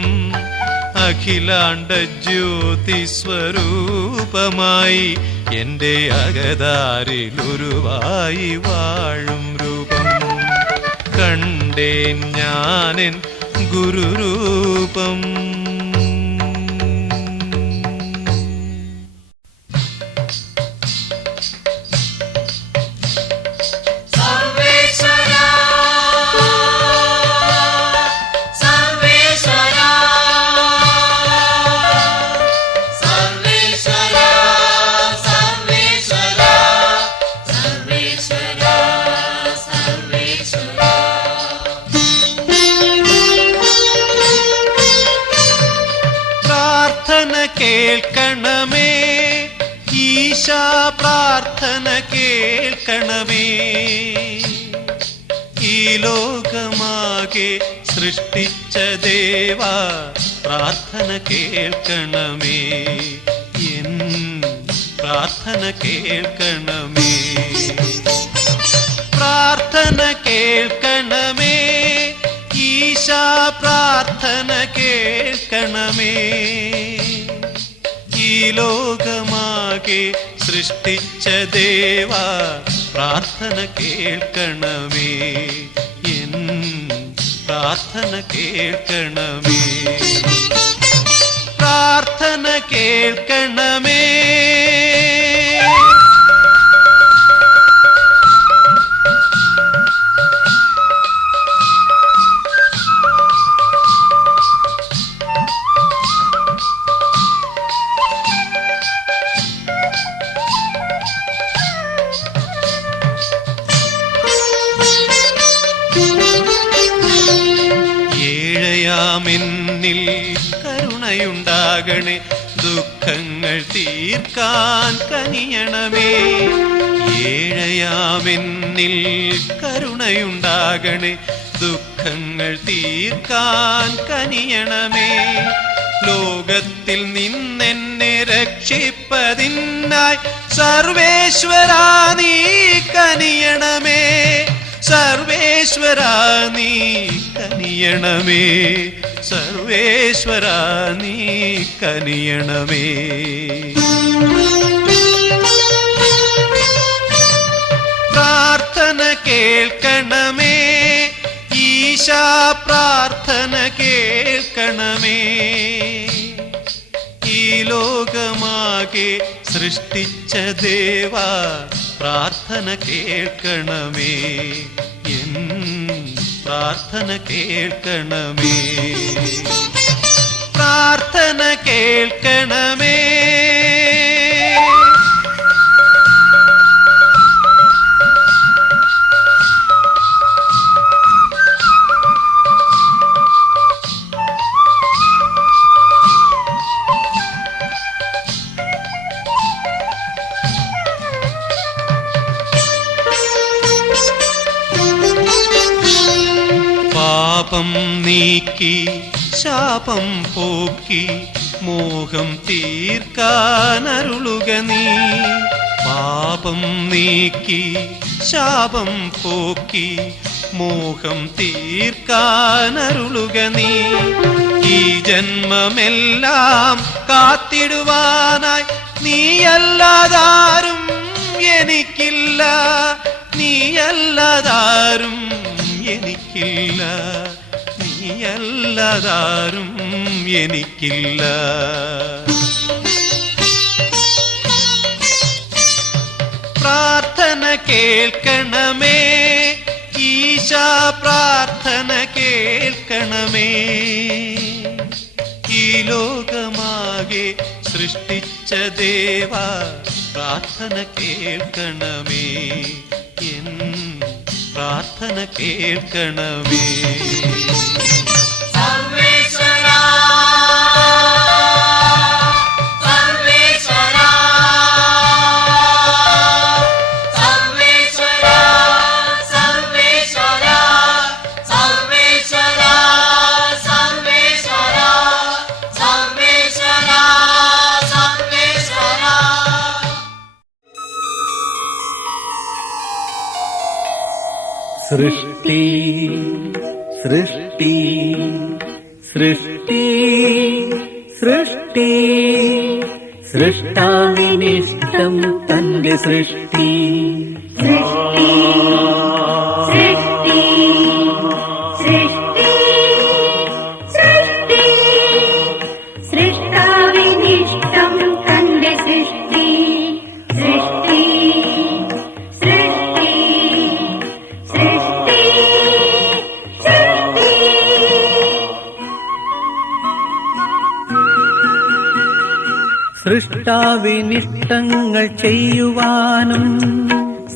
അഖിലാണ്ട ജ്യോതി സ്വരൂപമായി എന്റെ അകതാരിലുരുവായി വാഴും രൂപം. കണ്ടേൻ ഞാനെൻ ഗുരുരൂപം. കേൾക്കണമേ ഈശാ, പ്രാർത്ഥന കേൾക്കണമേ, ഈ ലോകമാകെ സൃഷ്ടിച്ച ദേവാ, പ്രാർത്ഥന കേൾക്കണമേ, എൻ പ്രാർത്ഥന കേൾക്കണമേ. കേൾക്കണമേ, ഈശാ പ്രാർത്ഥന കേൾക്കണമേ. ഈ ലോകമാകെ സൃഷ്ടിച്ച ദേവാ പ്രാർത്ഥന കേൾക്കണമേ, എൻ പ്രാർത്ഥന കേൾക്കണമേ, പ്രാർത്ഥന കേൾക്കണമേ. ഏഴയാമെന്നിൽ കരുണയുണ്ടാകണേ, ദുഃഖങ്ങൾ തീർക്കാൻ കനിയണമേ. ഏഴയാമെന്നിൽ കരുണയുണ്ടാകണേ, ദുഃഖങ്ങൾ തീർക്കാൻ കനിയണമേ. ലോകത്തിൽ നിന്നെന്നെ രക്ഷിപ്പതിനായി സർവേശ്വരാ നീ കനിയണമേ, സർവേശ്വരാ നീ കനിയണമേ, സർവേശ്വരാ നീ കനിയണമേ. പ്രാർത്ഥന കേൾക്കണമേ, ഈശാ പ്രാർത്ഥന കേൾക്കണമേ. ഈ ലോകമാകെ സൃഷ്ടിച്ച ദേവാ പ്രാർത്ഥന കേൾക്കണമേ, എൻ പ്രാർത്ഥന കേൾക്കണമേ, പ്രാർത്ഥന കേൾക്കണമേ. പാപം നീക്കി ശാപം പോക്കി മോഹം തീർക്കാനരുളുക നീ. പാപം നീക്കി ശാപം പോക്കി മോഹം തീർക്കാനരുളുക നീ. ഈ ജന്മമെല്ലാം കാത്തിടുവാനായി നീയല്ലാതാരും എനിക്കില്ല, നീയല്ലാതാരും എനിക്കില്ല, നീയല്ലാതാരും എനിക്കില്ല. പ്രാർത്ഥന കേൾക്കണമേ, ഈശാ പ്രാർത്ഥന കേൾക്കണമേ. ഈ ലോകമാകെ സൃഷ്ടിച്ച ദേവാ പ്രാർത്ഥന കേൾക്കണമേ, എൻ പ്രാർത്ഥന കേൾക്കണമേ. സർവേശ്വരാ സർവേശ്വരാ സർവേശ്വരാ സർവേശ്വരാ സർവേശ്വരാ സർവേശ്വരാ സർവേശ്വരാ സർവേശ്വരാ. സൃഷ്ടി സൃഷ്ടി സൃഷ്ടി സൃഷ്ടി സൃഷ്ടാവിനിഷ്ടം തന്റെ സൃഷ്ടി. സൃഷ്ടി സൃഷ്ടി സൃഷ്ടി സൃഷ്ടി സൃഷ്ടാവിനിഷ്ടം തന്റെ സൃഷ്ടി. സൃഷ്ടി സൃഷ്ടി സൃഷ്ടി സൃഷ്ടി. സൃഷ്ടാവിനിഷ്ടങ്ങൾ ചെയ്യുവാനും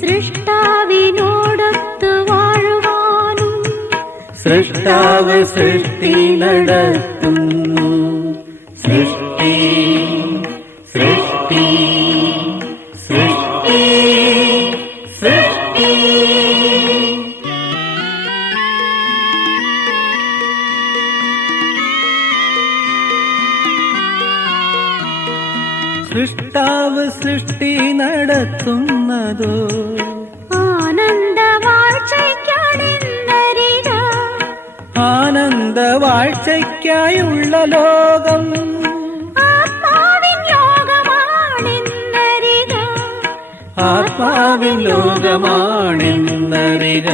സൃഷ്ടാവിനോടൊത്ത് വാഴുവാനും സൃഷ്ടാവ് സൃഷ്ടി നടത്തുന്നു. സൃഷ്ടി സൃഷ്ടി സൃഷ്ടി സൃഷ്ടി. സൃഷ്ടാവ് സൃഷ്ടി നടത്തുന്നതോ ആനന്ദവാഴ്ചയ്ക്കാണേ വാഴ്ചയ്ക്കായുള്ള ലോകം. ആത്മാവിൻ ലോകമാണെന്നറിക. ആത്മാവിൻ ലോകമാണെന്നറിക.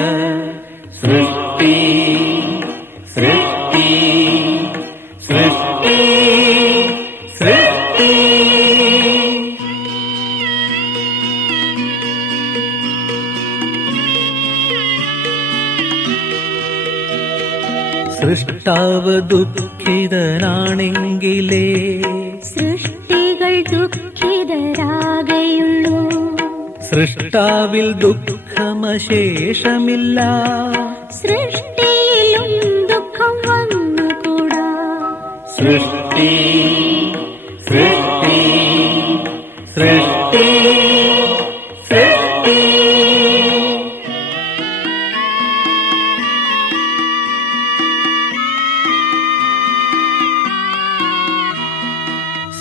സൃഷ്ടി സൃഷ്ടി സൃഷ്ടി സൃഷ്ടി. സൃഷ്ടാവ് ദുഃഖിതനാണെങ്കിലേ സൃഷ്ടികൾ ദുഃഖിതരാകെയുള്ളൂ. സൃഷ്ടാവിൽ ദുഃഖമശേഷമില്ല. സൃഷ്ടിയിലും ദുഃഖം വന്നുകൂടാ. സൃഷ്ടി സൃഷ്ടി സൃഷ്ടി സൃഷ്ടി.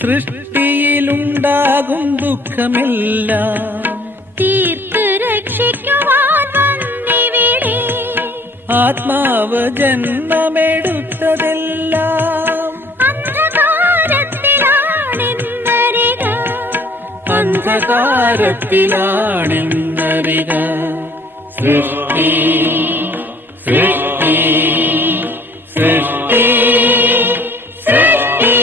സൃഷ്ടിയിലുണ്ടാകും ദുഃഖമെല്ലാം തീർത്ത് രക്ഷിക്കുവാൻ വന്നിവിടെ. ആത്മാവ് ജന്മമെടുത്തതെല്ലാം അന്ധകാരത്തിലാണെന്നറിക. അന്ധകാരത്തിലാണെന്നറിക. സൃഷ്ടി സൃഷ്ടി സൃഷ്ടി സൃഷ്ടി.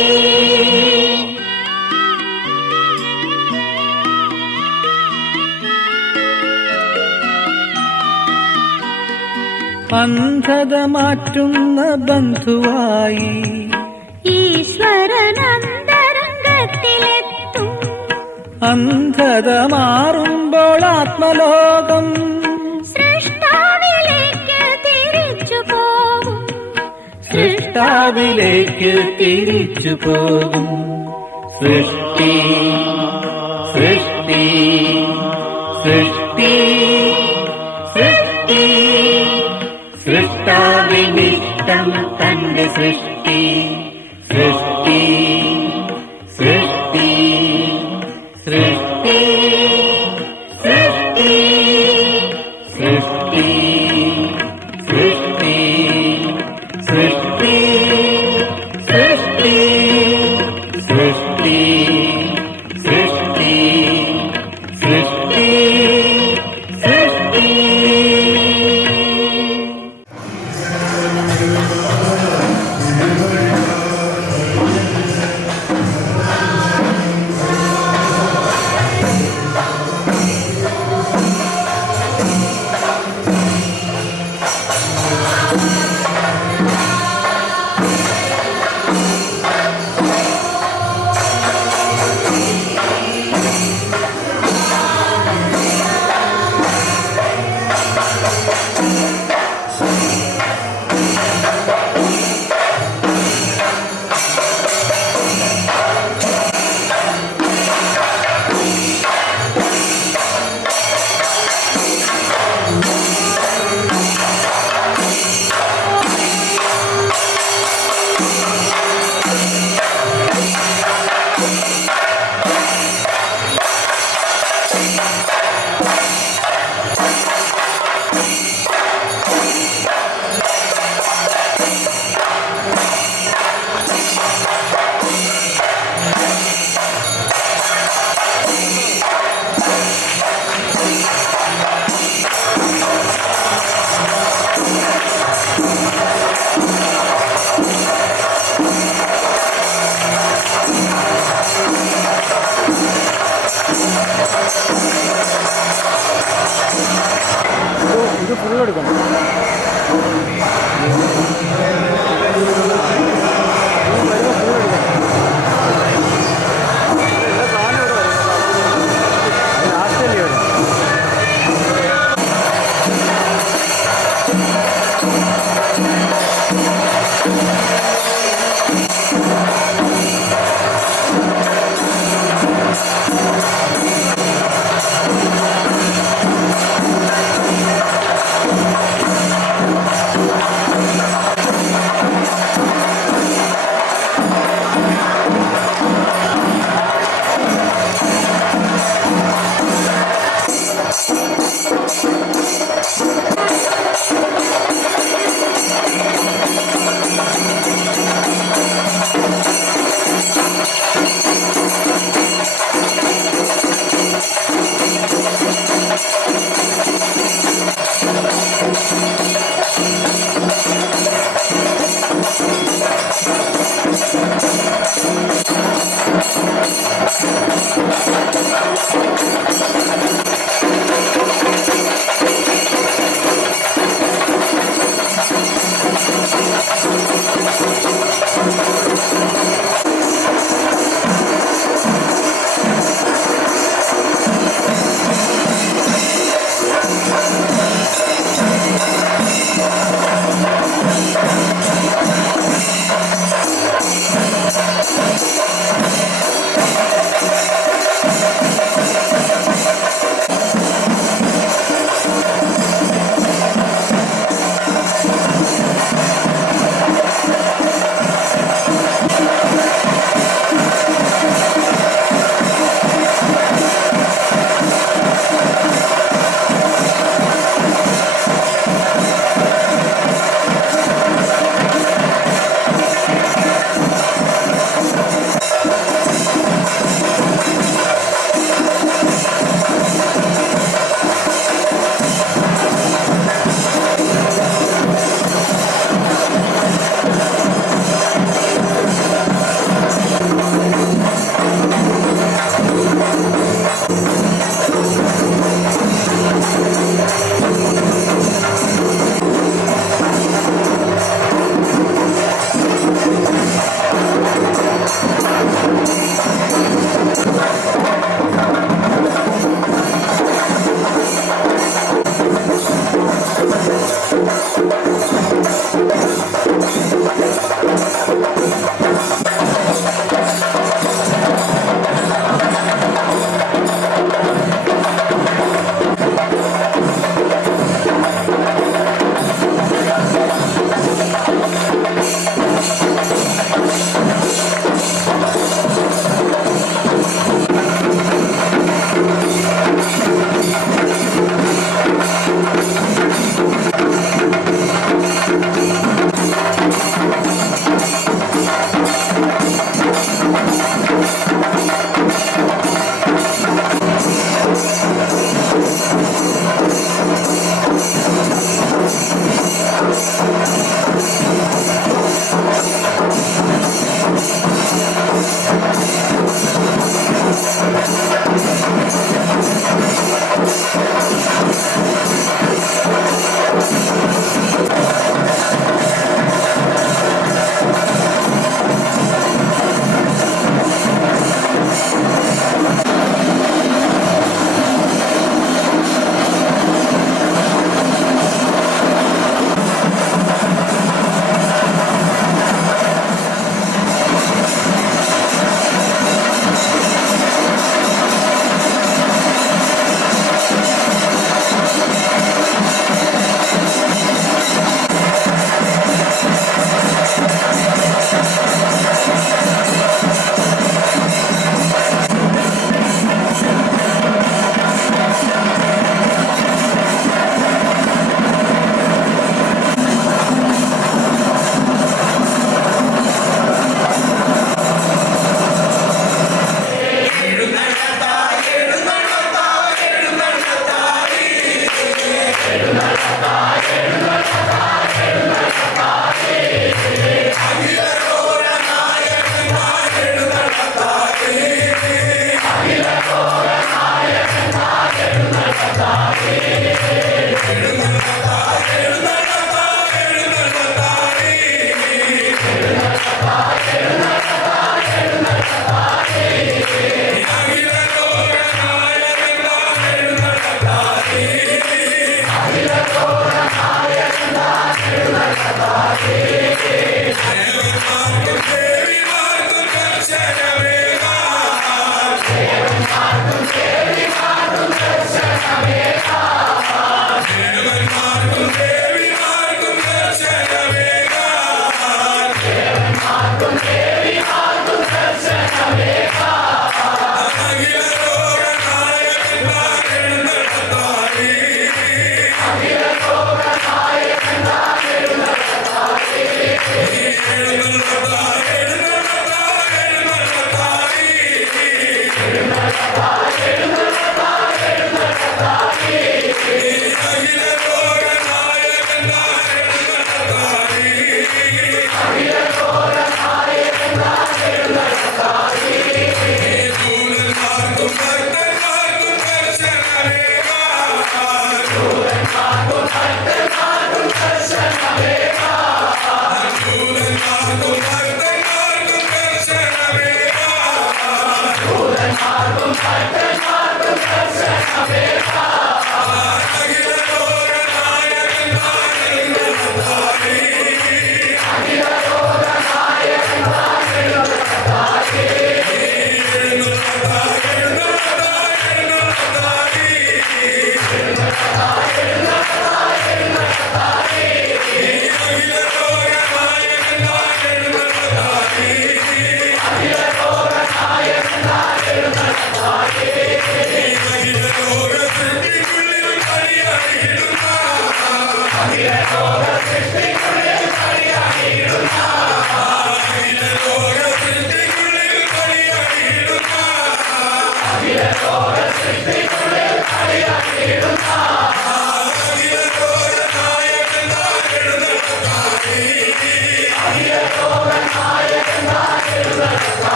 അന്ധത മാറ്റുന്ന ബന്ധുവായി ഈശ്വരനന്തരംഗത്തിലെത്തും. അന്ധത മാറുമ്പോൾ ആത്മലോകം സൃഷ്ടാവിലേക്ക് തിരിച്ചു പോകും. സൃഷ്ടാവിലേക്ക് തിരിച്ചു പോകും. സൃഷ്ടി സൃഷ്ടി സൃഷ്ടി സൃഷ്ടി. സൃഷ്ടാവിനിഷ്ടം തന്റെ സൃഷ്ടി. സൃഷ്ടി സൃഷ്ടി സൃഷ്ടി സൃഷ്ടി സൃഷ്ടി സൃഷ്ടി സൃഷ്ടി സൃഷ്ടി സൃഷ്ടി സൃഷ്ടി സൃഷ്ടി സൃഷ്ടി.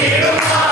ും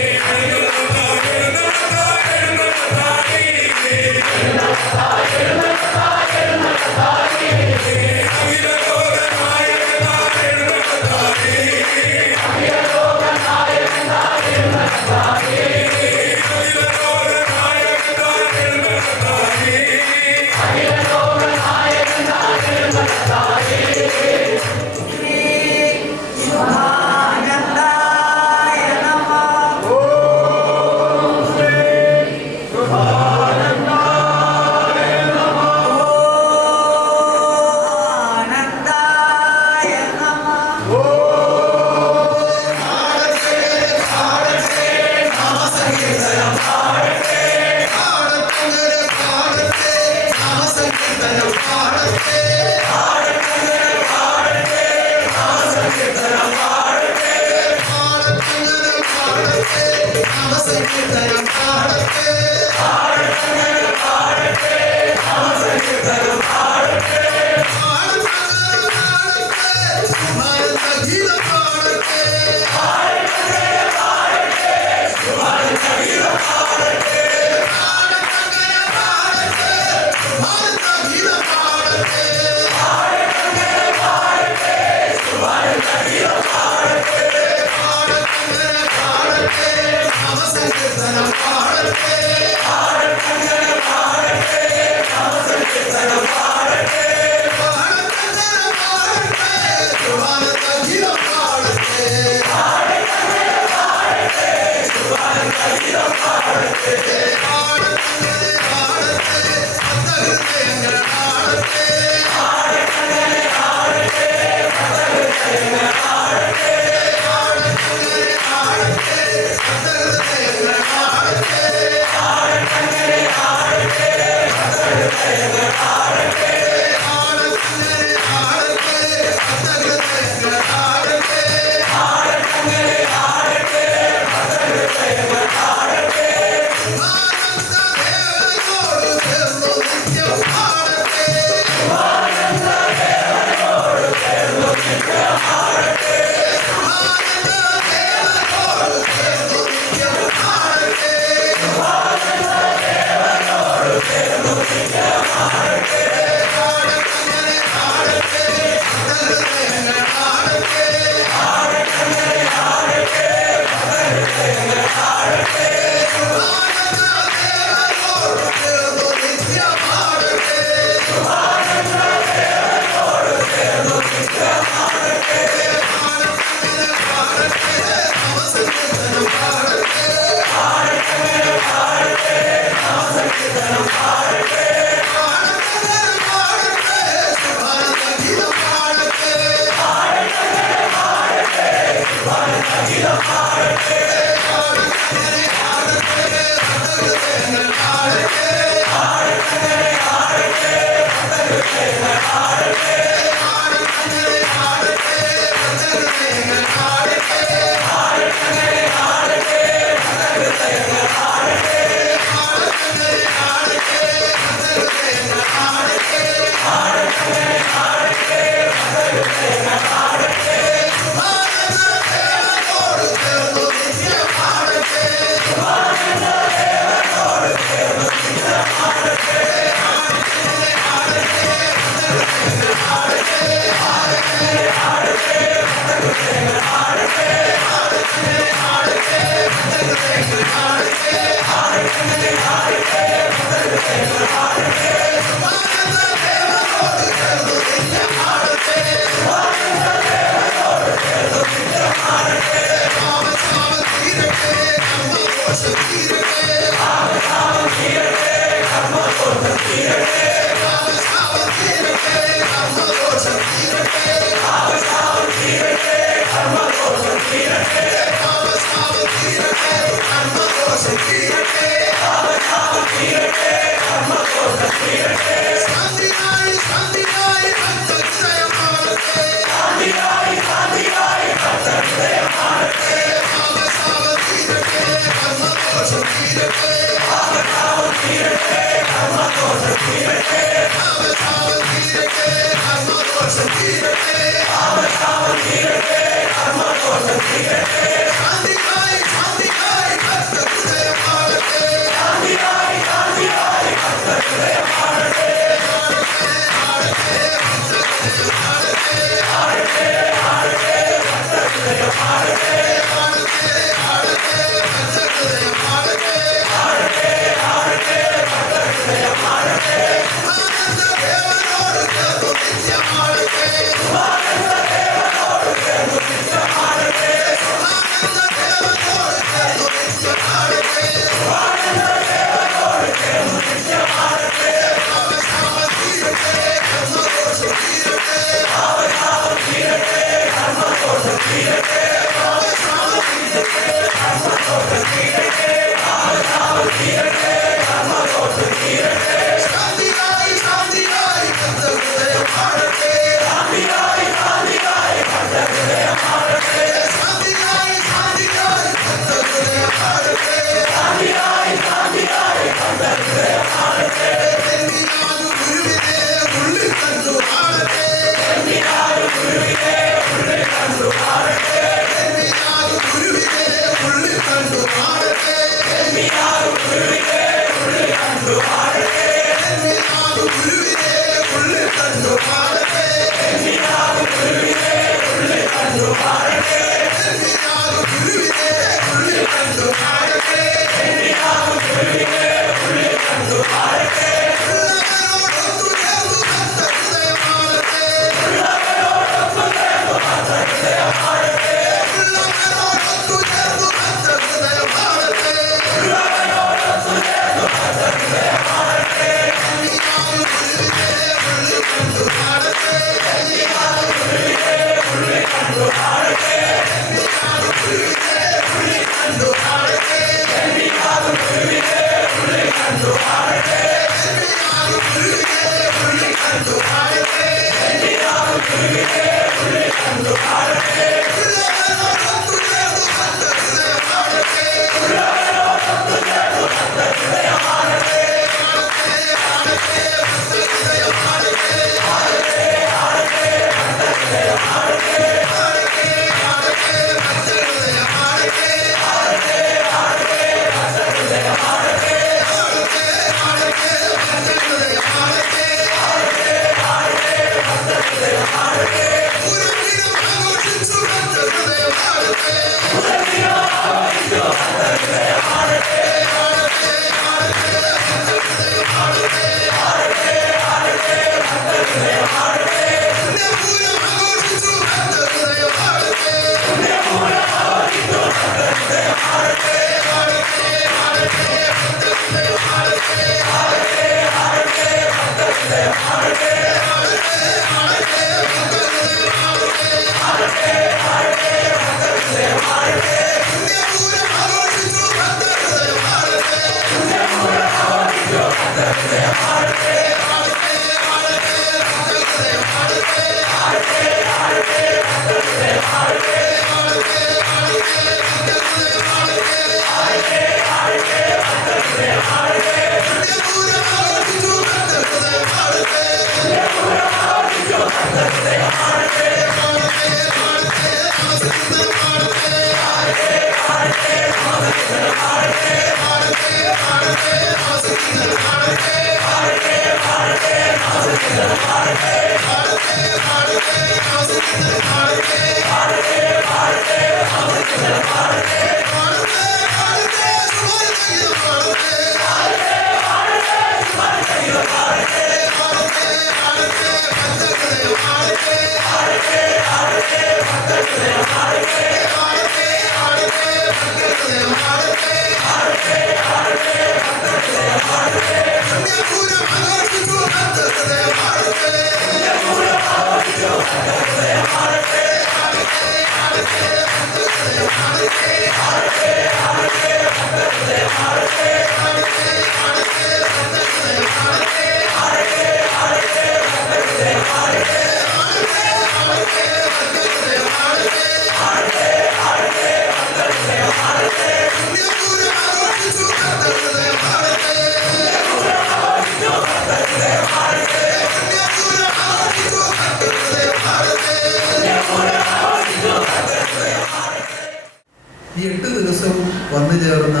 ഈ 8 ദിവസവും വന്നു ചേർന്ന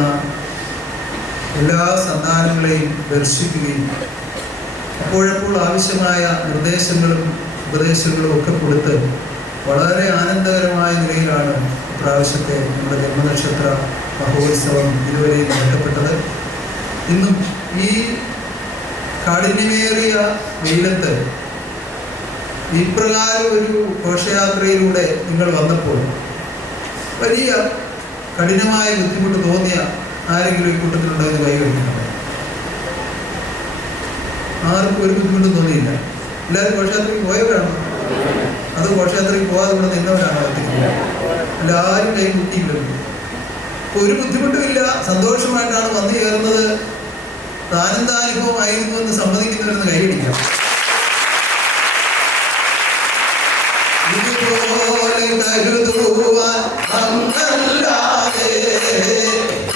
എല്ലാ സന്താനങ്ങളെയും ദർശിക്കുകയും അപ്പോഴപ്പോൾ ആവശ്യമായ നിർദ്ദേശങ്ങളും ഉപദേശങ്ങളും ഒക്കെ കൊടുത്ത് വളരെ ആനന്ദകരമായ നിലയിലാണ് ഇപ്രാവശ്യത്തെ നമ്മുടെ ജന്മനക്ഷത്ര മഹോത്സവം ഇതുവരെ നടത്തപ്പെട്ടത്. ഇന്നും ഈ കാഠിന്യമേറിയ വെയിലത്ത് ഇപ്രകാരം ഒരു ഘോഷയാത്രയിലൂടെ നിങ്ങൾ വന്നപ്പോൾ വലിയ കഠിനമായ ബുദ്ധിമുട്ട് തോന്നിയ ആരെങ്കിലും ഈ കൂട്ടത്തിലുണ്ടോ എന്ന് കൈവരിക്കണം. ആർക്കും ഒരു ബുദ്ധിമുട്ടും തോന്നിയില്ല. എല്ലാവരും ഘോഷയാത്രയ്ക്ക് പോയവരാണോ അത് ഘോഷയാത്രയ്ക്ക് പോകാതെ ഇവിടെ നിന്നവരാണോ? എല്ലാവരും കൈ കുട്ടിയില്ലല്ലോ. ഒരു ബുദ്ധിമുട്ടുമില്ല, സന്തോഷമായിട്ടാണ് വന്നു ചേർന്നത്. ആനന്ദാനുഭവമായിരുന്നു എന്ന് സമ്മതിക്കുന്നവരെന്ന് കൈയടിക്കാം. ഇതുപോലെ കരുതുവാൻ അങ്ങല്ലാതെ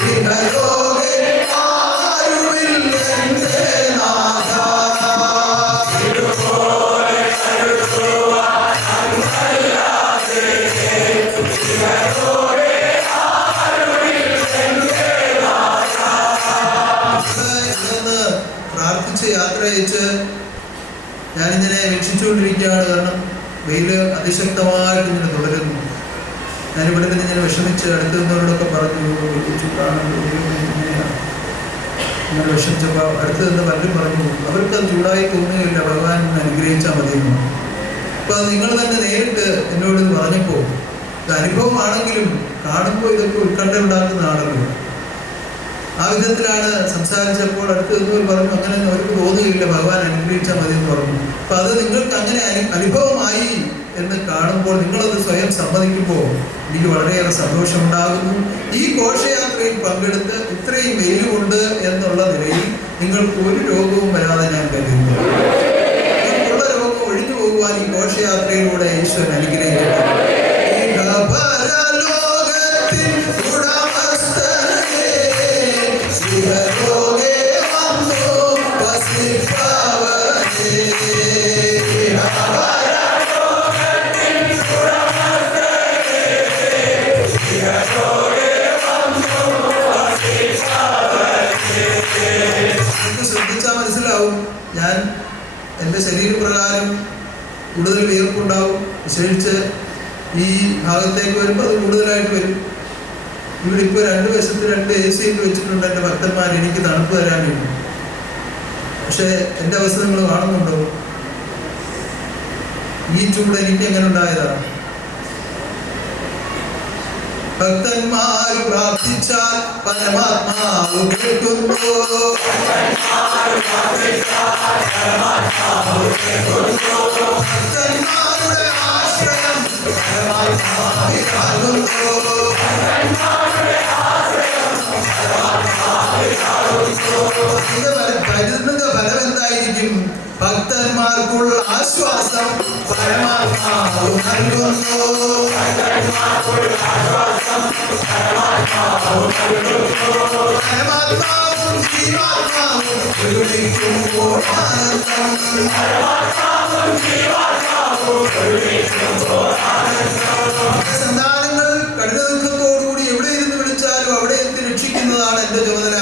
ഇഹലോകെ ആരുമില്ലെന്റെ നാഥാ. ഇതുപോലെ കരുതുവാൻ അങ്ങല്ലാതെ ഇഹലോകെ ആരുമില്ലെന്റെ നാഥാ. ഇന്ന് പ്രാർത്ഥിച്ച് യാത്ര അയച്ച് ഞാനിങ്ങനെ വീക്ഷിച്ചുകൊണ്ടിരിക്കുകയാണ്. കാരണം വെയിൽ അതിശക്തമായിട്ട് ഇങ്ങനെ തുടരുന്നു. ഞാനിവിടെ നിന്ന് ഇങ്ങനെ വിഷമിച്ച് അടുത്ത് നിന്നവരോടൊക്കെ പറഞ്ഞു ഇങ്ങനെ വിഷമിച്ചപ്പോൾ അടുത്ത് നിന്ന് പലരും പറഞ്ഞു അവർക്കത് ചൂടായി തോന്നുകയില്ല, ഭഗവാൻ അനുഗ്രഹിച്ചാൽ മതിയെന്ന്. അപ്പോൾ അത് നിങ്ങൾ തന്നെ നേരിട്ട് എന്നോട് പറഞ്ഞപ്പോൾ ഇത് അനുഭവമാണെങ്കിലും കാണുമ്പോൾ ഇതൊക്കെ ഉത്കണ്ഠ ഉണ്ടാക്കുന്നതാണല്ലോ. ആ വിധത്തിലാണ് സംസാരിച്ചപ്പോൾ അടുത്ത് നിന്നവർ പറഞ്ഞു അങ്ങനെ അവർക്ക് തോന്നുകയില്ല, ഭഗവാൻ അനുഗ്രഹിച്ചാൽ മതി എന്ന് പറഞ്ഞു. അപ്പൊ അത് നിങ്ങൾക്ക് അങ്ങനെ അനുഭവമായി എന്ന് കാണുമ്പോൾ നിങ്ങളത് സ്വയം സമ്മതിക്കുമ്പോൾ എനിക്ക് വളരെയേറെ സന്തോഷമുണ്ടാകുന്നു. ഈ ഘോഷയാത്രയിൽ പങ്കെടുത്ത് ഇത്രയും വെയിലുകൊണ്ട് എന്നുള്ള നിലയിൽ നിങ്ങൾക്ക് ഒരു രോഗവും വരാതെ ഞാൻ കരുതുന്നു. നിങ്ങൾക്കുള്ള രോഗം ഒഴിഞ്ഞു പോകുവാൻ ഈ ഘോഷയാത്രയിലൂടെ ഈശ്വരൻ അനുഗ്രഹിക്കട്ടെ. ശ്രദ്ധിച്ചാൽ മനസ്സിലാവും, ഞാൻ എൻ്റെ ശരീരപ്രകാരം കൂടുതൽ വിയർപ്പുണ്ടാവും. വിശേഷിച്ച് ഈ ഭാഗത്തേക്ക് വരുമ്പോൾ അത് കൂടുതലായിട്ട് വരും. ഇവിടെ ഇപ്പോൾ 2 വശത്ത് 2 AC ഒക്കെ വെച്ചിട്ടുണ്ട് എൻ്റെ ഭക്തന്മാർ എനിക്ക് തണുപ്പ് തരാൻ വേണ്ടി. പക്ഷെ എൻ്റെ അവസ്ഥ നിങ്ങൾ കാണുന്നുണ്ടോ? ഈ ചൂട് എനിക്ക് എങ്ങനെ ഉണ്ടായതാണ്? ഭക്തന്മാർ പ്രാർത്ഥിച്ചാൽ പരമാത്മാവ് കേൾക്കുന്നു. ഭക്തന്മാരുടെ ആശ്രയം പരമാത്മാവിലാകുന്നു. കരുതുന്ന ഫലം എന്തായിരിക്കും? ഭക്തന്മാർക്കുള്ള ആശ്വാസം പരമാത്മാവ് നൽകുന്നു. പരമാത്മാവും ജീവാത്മാവും ഒരുമിക്കുമ്പോൾ ആനന്ദം. സന്താനങ്ങൾ കഠിന ദുഃഖത്തോടുകൂടി എവിടെ ഇരുന്ന് വിളിച്ചാലും അവിടെ എത്തി രക്ഷിക്കുന്നതാണ് എൻ്റെ ചുമതല.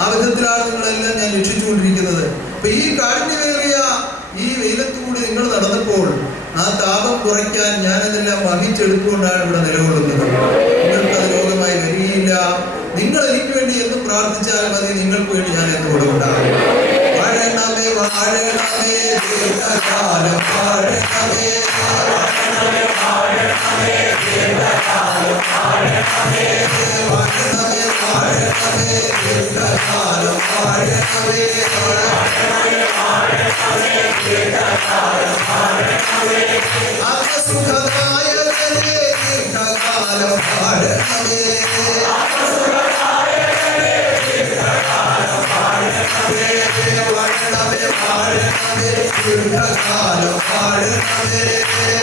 ആ വിധത്തിലാണ് നിങ്ങളെല്ലാം ഞാൻ രക്ഷിച്ചുകൊണ്ടിരിക്കുന്നത്. അപ്പൊ ഈ കാഠിന്യമേറിയ ഈ വെയിലത്തുകൂടി നിങ്ങൾ നടന്നപ്പോൾ ആ താപം കുറയ്ക്കാൻ ഞാനതെല്ലാം വഹിച്ചെടുത്തുകൊണ്ടാണ് ഇവിടെ നിലകൊള്ളുന്നത്. നിങ്ങൾക്കത് രോഗമായി വരികയില്ല. നിങ്ങൾ എനിക്ക് വേണ്ടി എന്നും പ്രാർത്ഥിച്ചാൽ മതി, നിങ്ങൾക്ക് വേണ്ടി ഞാൻ എന്നോട് ഉണ്ടാകും. വാഴണമേ വാഴണമേ ദീർഘകാലം വാഴണമേ. വാഴണമേ വാഴണമേ ദീർഘകാലം വാഴണമേ. വാഴണമേ വാഴണമേ ദീർഘകാലം വാഴണമേ. വാഴണമേ വാഴണമേ ദീർഘകാലം വാഴണമേ. ആത്മസുഖദായകനേ ദീർഘകാലം വാഴണമേ. ആത്മസുഖദായകനേ ദീർഘകാലം വാഴണമേ. വാഴണമേ വാഴണമേ ദീർഘകാലം വാഴണമേ.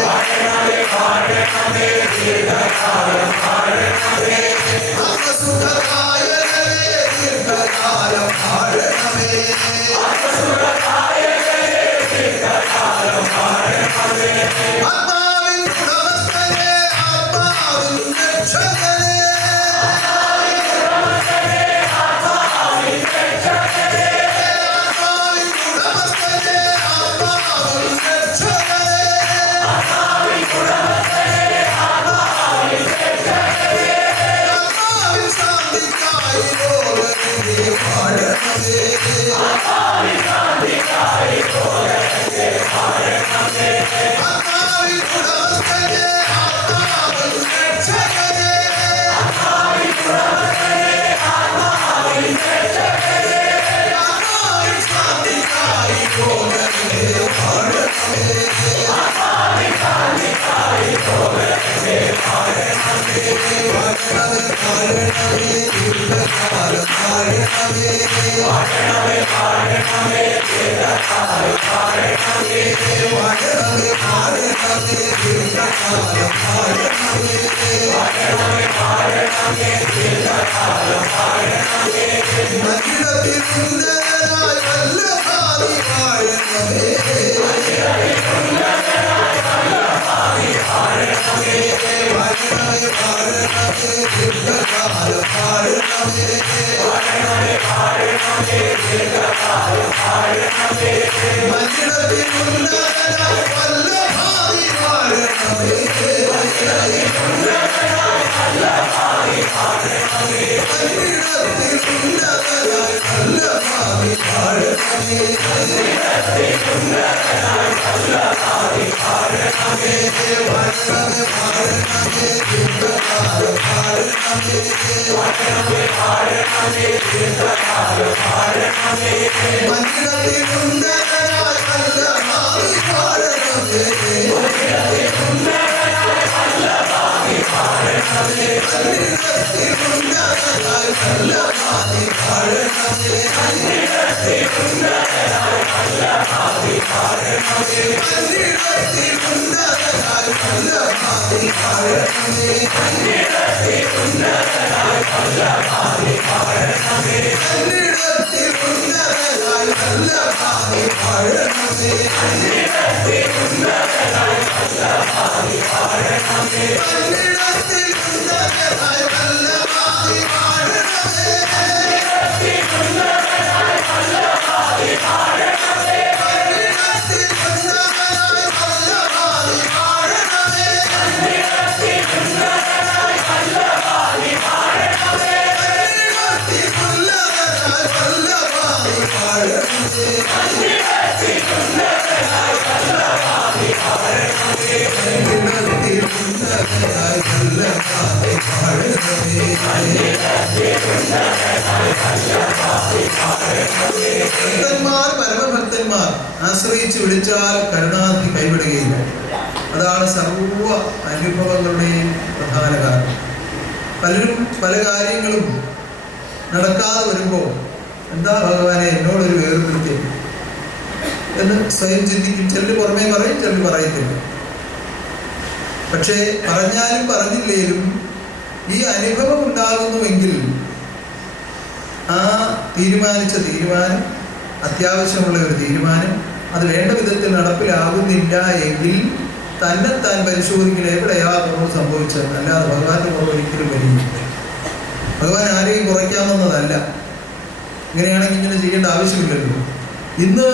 വാഴണമേ വാഴണമേ ദീർഘകാലം വാഴണമേ. ആത്മസുഖദായകനേ ദീർഘകാലം വാഴണമേ. ആത്മസുഖദായകനേ ദീർഘകാലം വാഴണമേ. ആത്മാവിൻ ഉടമസ്ഥനേ ആത്മാവിൻ രക്ഷകനേ. ആത്മാവിൻ ഉടമസ്ഥനേ ആത്മാവിൻ രക്ഷകനേ. ആത്മാവിൻ ഉടമസ്ഥനേ ഭക്തന്മാർ പരമഭക്തന്മാർ ആശ്രയിച്ച് വിളിച്ചാൽ കരുണാനിധി കൈവിടുകയില്ല. അതാണ് സർവ അനുഭവങ്ങളുടെയും പ്രധാന കാരണം. പലരും പല കാര്യങ്ങളും നടക്കാതെ വരുമ്പോൾ എന്താ ഭഗവാനെ എന്നോടൊരു വേർപെടുത്തി എന്ന് സ്വയം ചിന്തിക്കും. ചിലർ പുറമേ പറയും, ചിലർ പറയത്തില്ല. പക്ഷേ പറഞ്ഞാലും പറഞ്ഞില്ലേലും ഈ അനുഭവം ഉണ്ടാകുന്നുവെങ്കിൽ ആ തീരുമാനിച്ച തീരുമാനം, അത്യാവശ്യമുള്ള ഒരു തീരുമാനം, അത് വേണ്ട വിധത്തിൽ നടപ്പിലാകുന്നില്ല എങ്കിൽ തന്നെത്താൻ പരിശോധിക്കൽ എവിടെയാ കുറവ് സംഭവിച്ചത്. അല്ലാതെ ഭഗവാന്റെ കുറവ് ഒരിക്കലും വരില്ല. ഭഗവാൻ ആരെയും കുറയ്ക്കാമെന്നതല്ല. ഇങ്ങനെയാണെങ്കിൽ ഇങ്ങനെ ചെയ്യേണ്ട ആവശ്യമില്ലല്ലോ. ഇന്ന്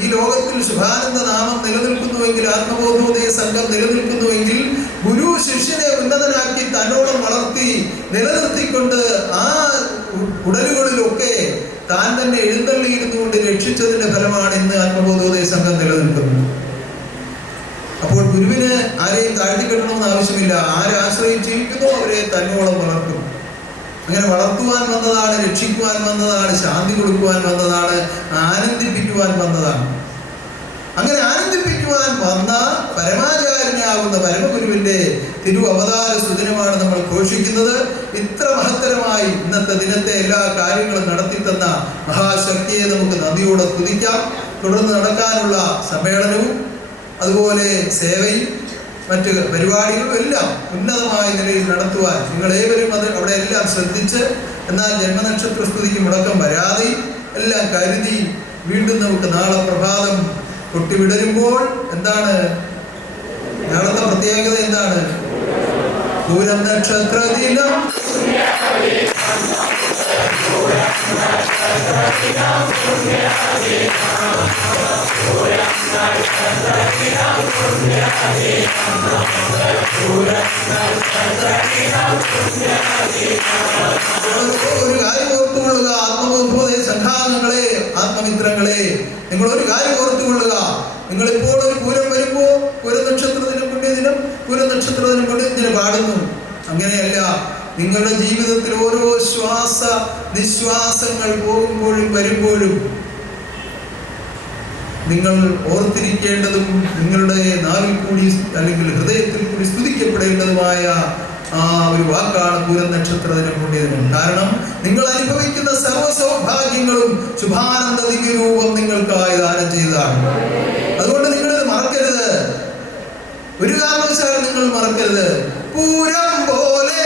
ഈ ലോകത്തിൽ ശുഭാനന്ദ നാമം നിലനിൽക്കുന്നുവെങ്കിൽ, ആത്മബോധോദയ സംഘം നിലനിൽക്കുന്നുവെങ്കിൽ, ഗുരു ശിഷ്യനെ ഉന്നതനാക്കി തന്നോളം വളർത്തി നിലനിർത്തിക്കൊണ്ട് ആ ഉടലുകളിലൊക്കെ താൻ തന്നെ എഴുന്നള്ളിയിരുന്നുകൊണ്ട് രക്ഷിച്ചതിന്റെ ഫലമാണ് ഇന്ന് ആത്മബോധോദയ സംഘം നിലനിൽക്കുന്നത്. അപ്പോൾ ഗുരുവിന് ആരെയും താഴ്ത്തിക്കെട്ടണമെന്ന് ആവശ്യമില്ല. ആരെ ആശ്രയിച്ചിരിക്കുന്നോ അവരെ തന്നോളം വളർത്തും. അങ്ങനെ വളർത്തുവാൻ വന്നതാണ്, രക്ഷിക്കുവാൻ വന്നതാണ്, ശാന്തി കൊടുക്കുവാൻ വന്നതാണ്, ആനന്ദിപ്പിക്കുവാൻ വന്നതാണ്. അങ്ങനെ ആനന്ദിപ്പിക്കുവാൻ വന്ന പരമാചാര്യനാകുന്ന പരമഗുരുവിന്റെ തിരു അവതാര സുദിനമാണ് നമ്മൾ ഘോഷിക്കുന്നത്. ഇത്ര മഹത്തരമായി ഇന്നത്തെ ദിനത്തെ എല്ലാ കാര്യങ്ങളും നടത്തിത്തന്ന മഹാശക്തിയെ നമുക്ക് നന്ദിയോടെ സ്തുതിക്കാം. തുടർന്ന് നടക്കാനുള്ള സമ്മേളനവും അതുപോലെ സേവയും മറ്റ് പരിപാടികളും എല്ലാം ഉന്നതമായ നിലയിൽ നടത്തുവാൻ നിങ്ങളേവരും അത് അവിടെ എല്ലാം ശ്രദ്ധിച്ച്, എന്നാൽ ജന്മനക്ഷത്ര സ്തുതിക്ക് മുടക്കം വരാതെ എല്ലാം കരുതി വീണ്ടും നമുക്ക് നാളെ പ്രഭാതം കൊട്ടിവിടരുമ്പോൾ എന്താണ് നാളത്തെ പ്രത്യേകത? എന്താണ്? പൂരം നക്ഷത്ര ദിനം. ഒരു കാര്യം ഓർത്തുകൊള്ളുക, ആത്മബോധോദയ സംഘാംഗങ്ങളെ, ആത്മമിത്രങ്ങളെ, നിങ്ങൾ ഒരു കാര്യം ഓർത്തുകൊള്ളുക. നിങ്ങളിപ്പോൾ ഒരു പൂരം വരുമ്പോ പൂരനക്ഷത്രദിനം പുണ്യദിനം, പൂരനക്ഷത്രദിനം പുണ്യദിനം പാടുന്നു. അങ്ങനെയല്ല, നിങ്ങളുടെ ജീവിതത്തിൽ ഓരോ ശ്വാസ നിശ്വാസങ്ങൾ പോകുമ്പോഴും വരുമ്പോഴും നിങ്ങൾ ഓർത്തിരിക്കേണ്ടതും നിങ്ങളുടെ നാവിൽ കൂടി അല്ലെങ്കിൽ ഹൃദയത്തിൽ കൂടി സ്തുതിക്കപ്പെടേണ്ടതുമായ ആ ഒരു വാക്കാണ് പൂരം നക്ഷത്ര ദിനം പുണ്യദിനം. കാരണം നിങ്ങൾ അനുഭവിക്കുന്ന സർവ്വ സൗഭാഗ്യങ്ങളും ശുഭാനന്ദ ദിവ്യരൂപം നിങ്ങൾക്കായി ദാനം ചെയ്തതാണ്. അതുകൊണ്ട് നിങ്ങളിത് മറക്കരുത്, ഒരു കാരണവശാലും നിങ്ങൾ മറക്കരുത്. പൂരം പോലെ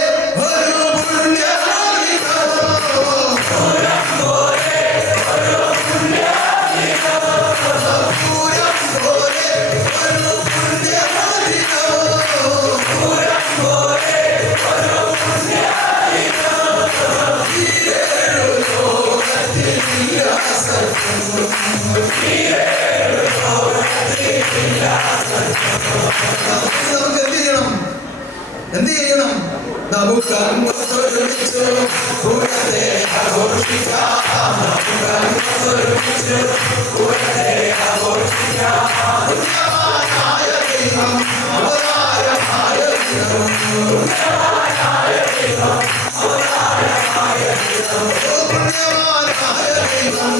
ഒരു നമുക്ക് എന്ത് ചെയ്യണം? നമുക്ക് ഒരുമിച്ച് പൂരത്തെ ആഘോഷിക്കാം. പുണ്യവാനായ ദൈവം അവതാരമായ ദിനം, പുണ്യവാനായ ദൈവം അവതാരമായ ദിനം, പുണ്യവാനായ ദൈവം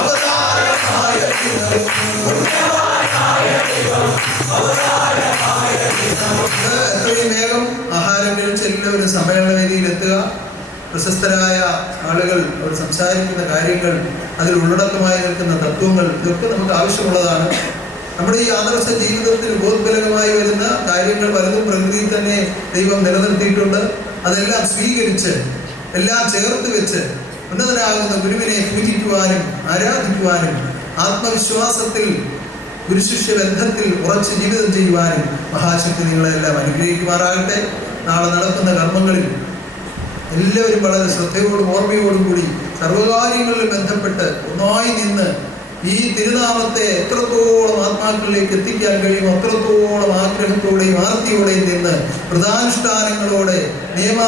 അവതാരമായ ദിനം, പുണ്യവാനായ ദൈവം അവതാരമായ ദിനം. എത്രയും വേഗം ആഹാരം കഴിച്ച് എല്ലാവരും സമ്മേളന വേദിയിൽ എത്തുക. പ്രശസ്തരായ ആളുകൾ അവർ സംസാരിക്കുന്ന കാര്യങ്ങൾ, അതിൽ ഉള്ളടക്കമായി നിൽക്കുന്ന തത്വങ്ങൾ, ഇതൊക്കെ നമുക്ക് ആവശ്യമുള്ളതാണ്. നമ്മുടെ ഈ ആദർശ ജീവിതത്തിൽ ബോധബലകമായി വരുന്ന കാര്യങ്ങൾ പലതും പ്രകൃതിയിൽ തന്നെ ദൈവം നിലനിർത്തിയിട്ടുണ്ട്. അതെല്ലാം സ്വീകരിച്ച് എല്ലാം ചേർത്ത് വെച്ച് ഉന്നതനാകുന്ന ഗുരുവിനെ പൂജിക്കുവാനും ആരാധിക്കുവാനും ആത്മവിശ്വാസത്തിൽ ഗുരുശിഷ്യ ബന്ധത്തിൽ ഉറച്ച് ജീവിതം ചെയ്യുവാനും മഹാശക്തി നിങ്ങളെല്ലാം അനുഗ്രഹിക്കുമാറാകട്ടെ. നാളെ നടക്കുന്ന കർമ്മങ്ങളിൽ എല്ലാവരും വളരെ ശ്രദ്ധയോടും ഓർമ്മയോടും കൂടി സർവകാര്യങ്ങളിലും ബന്ധപ്പെട്ട് ഒന്നായി നിന്ന് ഈ തിരുനാമത്തെ എത്രത്തോളം ആത്മാക്കളിലേക്ക് എത്തിക്കാൻ കഴിയും അത്രത്തോളം ആഗ്രഹത്തോടെയും ആർത്തിയോടെയും നിന്ന് വ്രതാനുഷ്ഠാനങ്ങളോടെ നിയമ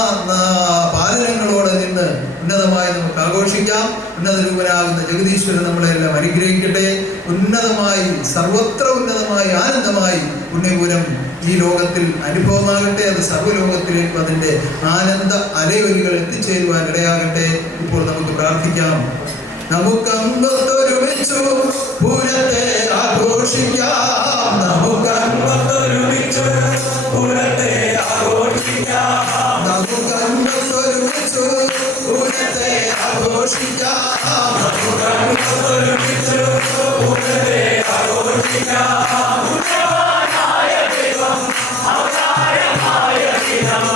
പാലനങ്ങളോടെ നിന്ന് ഉന്നതമായി നമുക്ക് ആഘോഷിക്കാം. ഉന്നതരൂപനാകുന്ന ജഗദീശ്വരൻ നമ്മളെല്ലാം അനുഗ്രഹിക്കട്ടെ. ഉന്നതമായി സർവത്ര ഉന്നതമായി ആനന്ദമായി പുണ്യപൂരം ഈ ലോകത്തിൽ അനുഭവമാകട്ടെ. അത് സർവ്വലോകത്തിലേക്കും അതിൻ്റെ ആനന്ദ അലയൊലികൾ എത്തിച്ചേരുവാൻ ഇടയാകട്ടെ. ഇപ്പോൾ നമുക്ക് പ്രാർത്ഥിക്കാം. നമുക്കങ്ങൊത്തൊരുമിച്ചു പൂരത്തെ ആഘോഷിക്കാം. നമുക്കങ്ങൊത്തൊരുമിച്ചു പൂരത്തെ ആഘോഷിക്കാം. നമുക്കങ്ങൊത്തൊരുമിച്ചു പൂരത്തെ ആഘോഷിക്കാം. നമുക്കങ്ങൊത്തൊരുമിച്ചു പൂരത്തെ ആഘോഷിക്കാം. പുണ്യവാനായ ദൈവം അവതാരമായ ദിനം,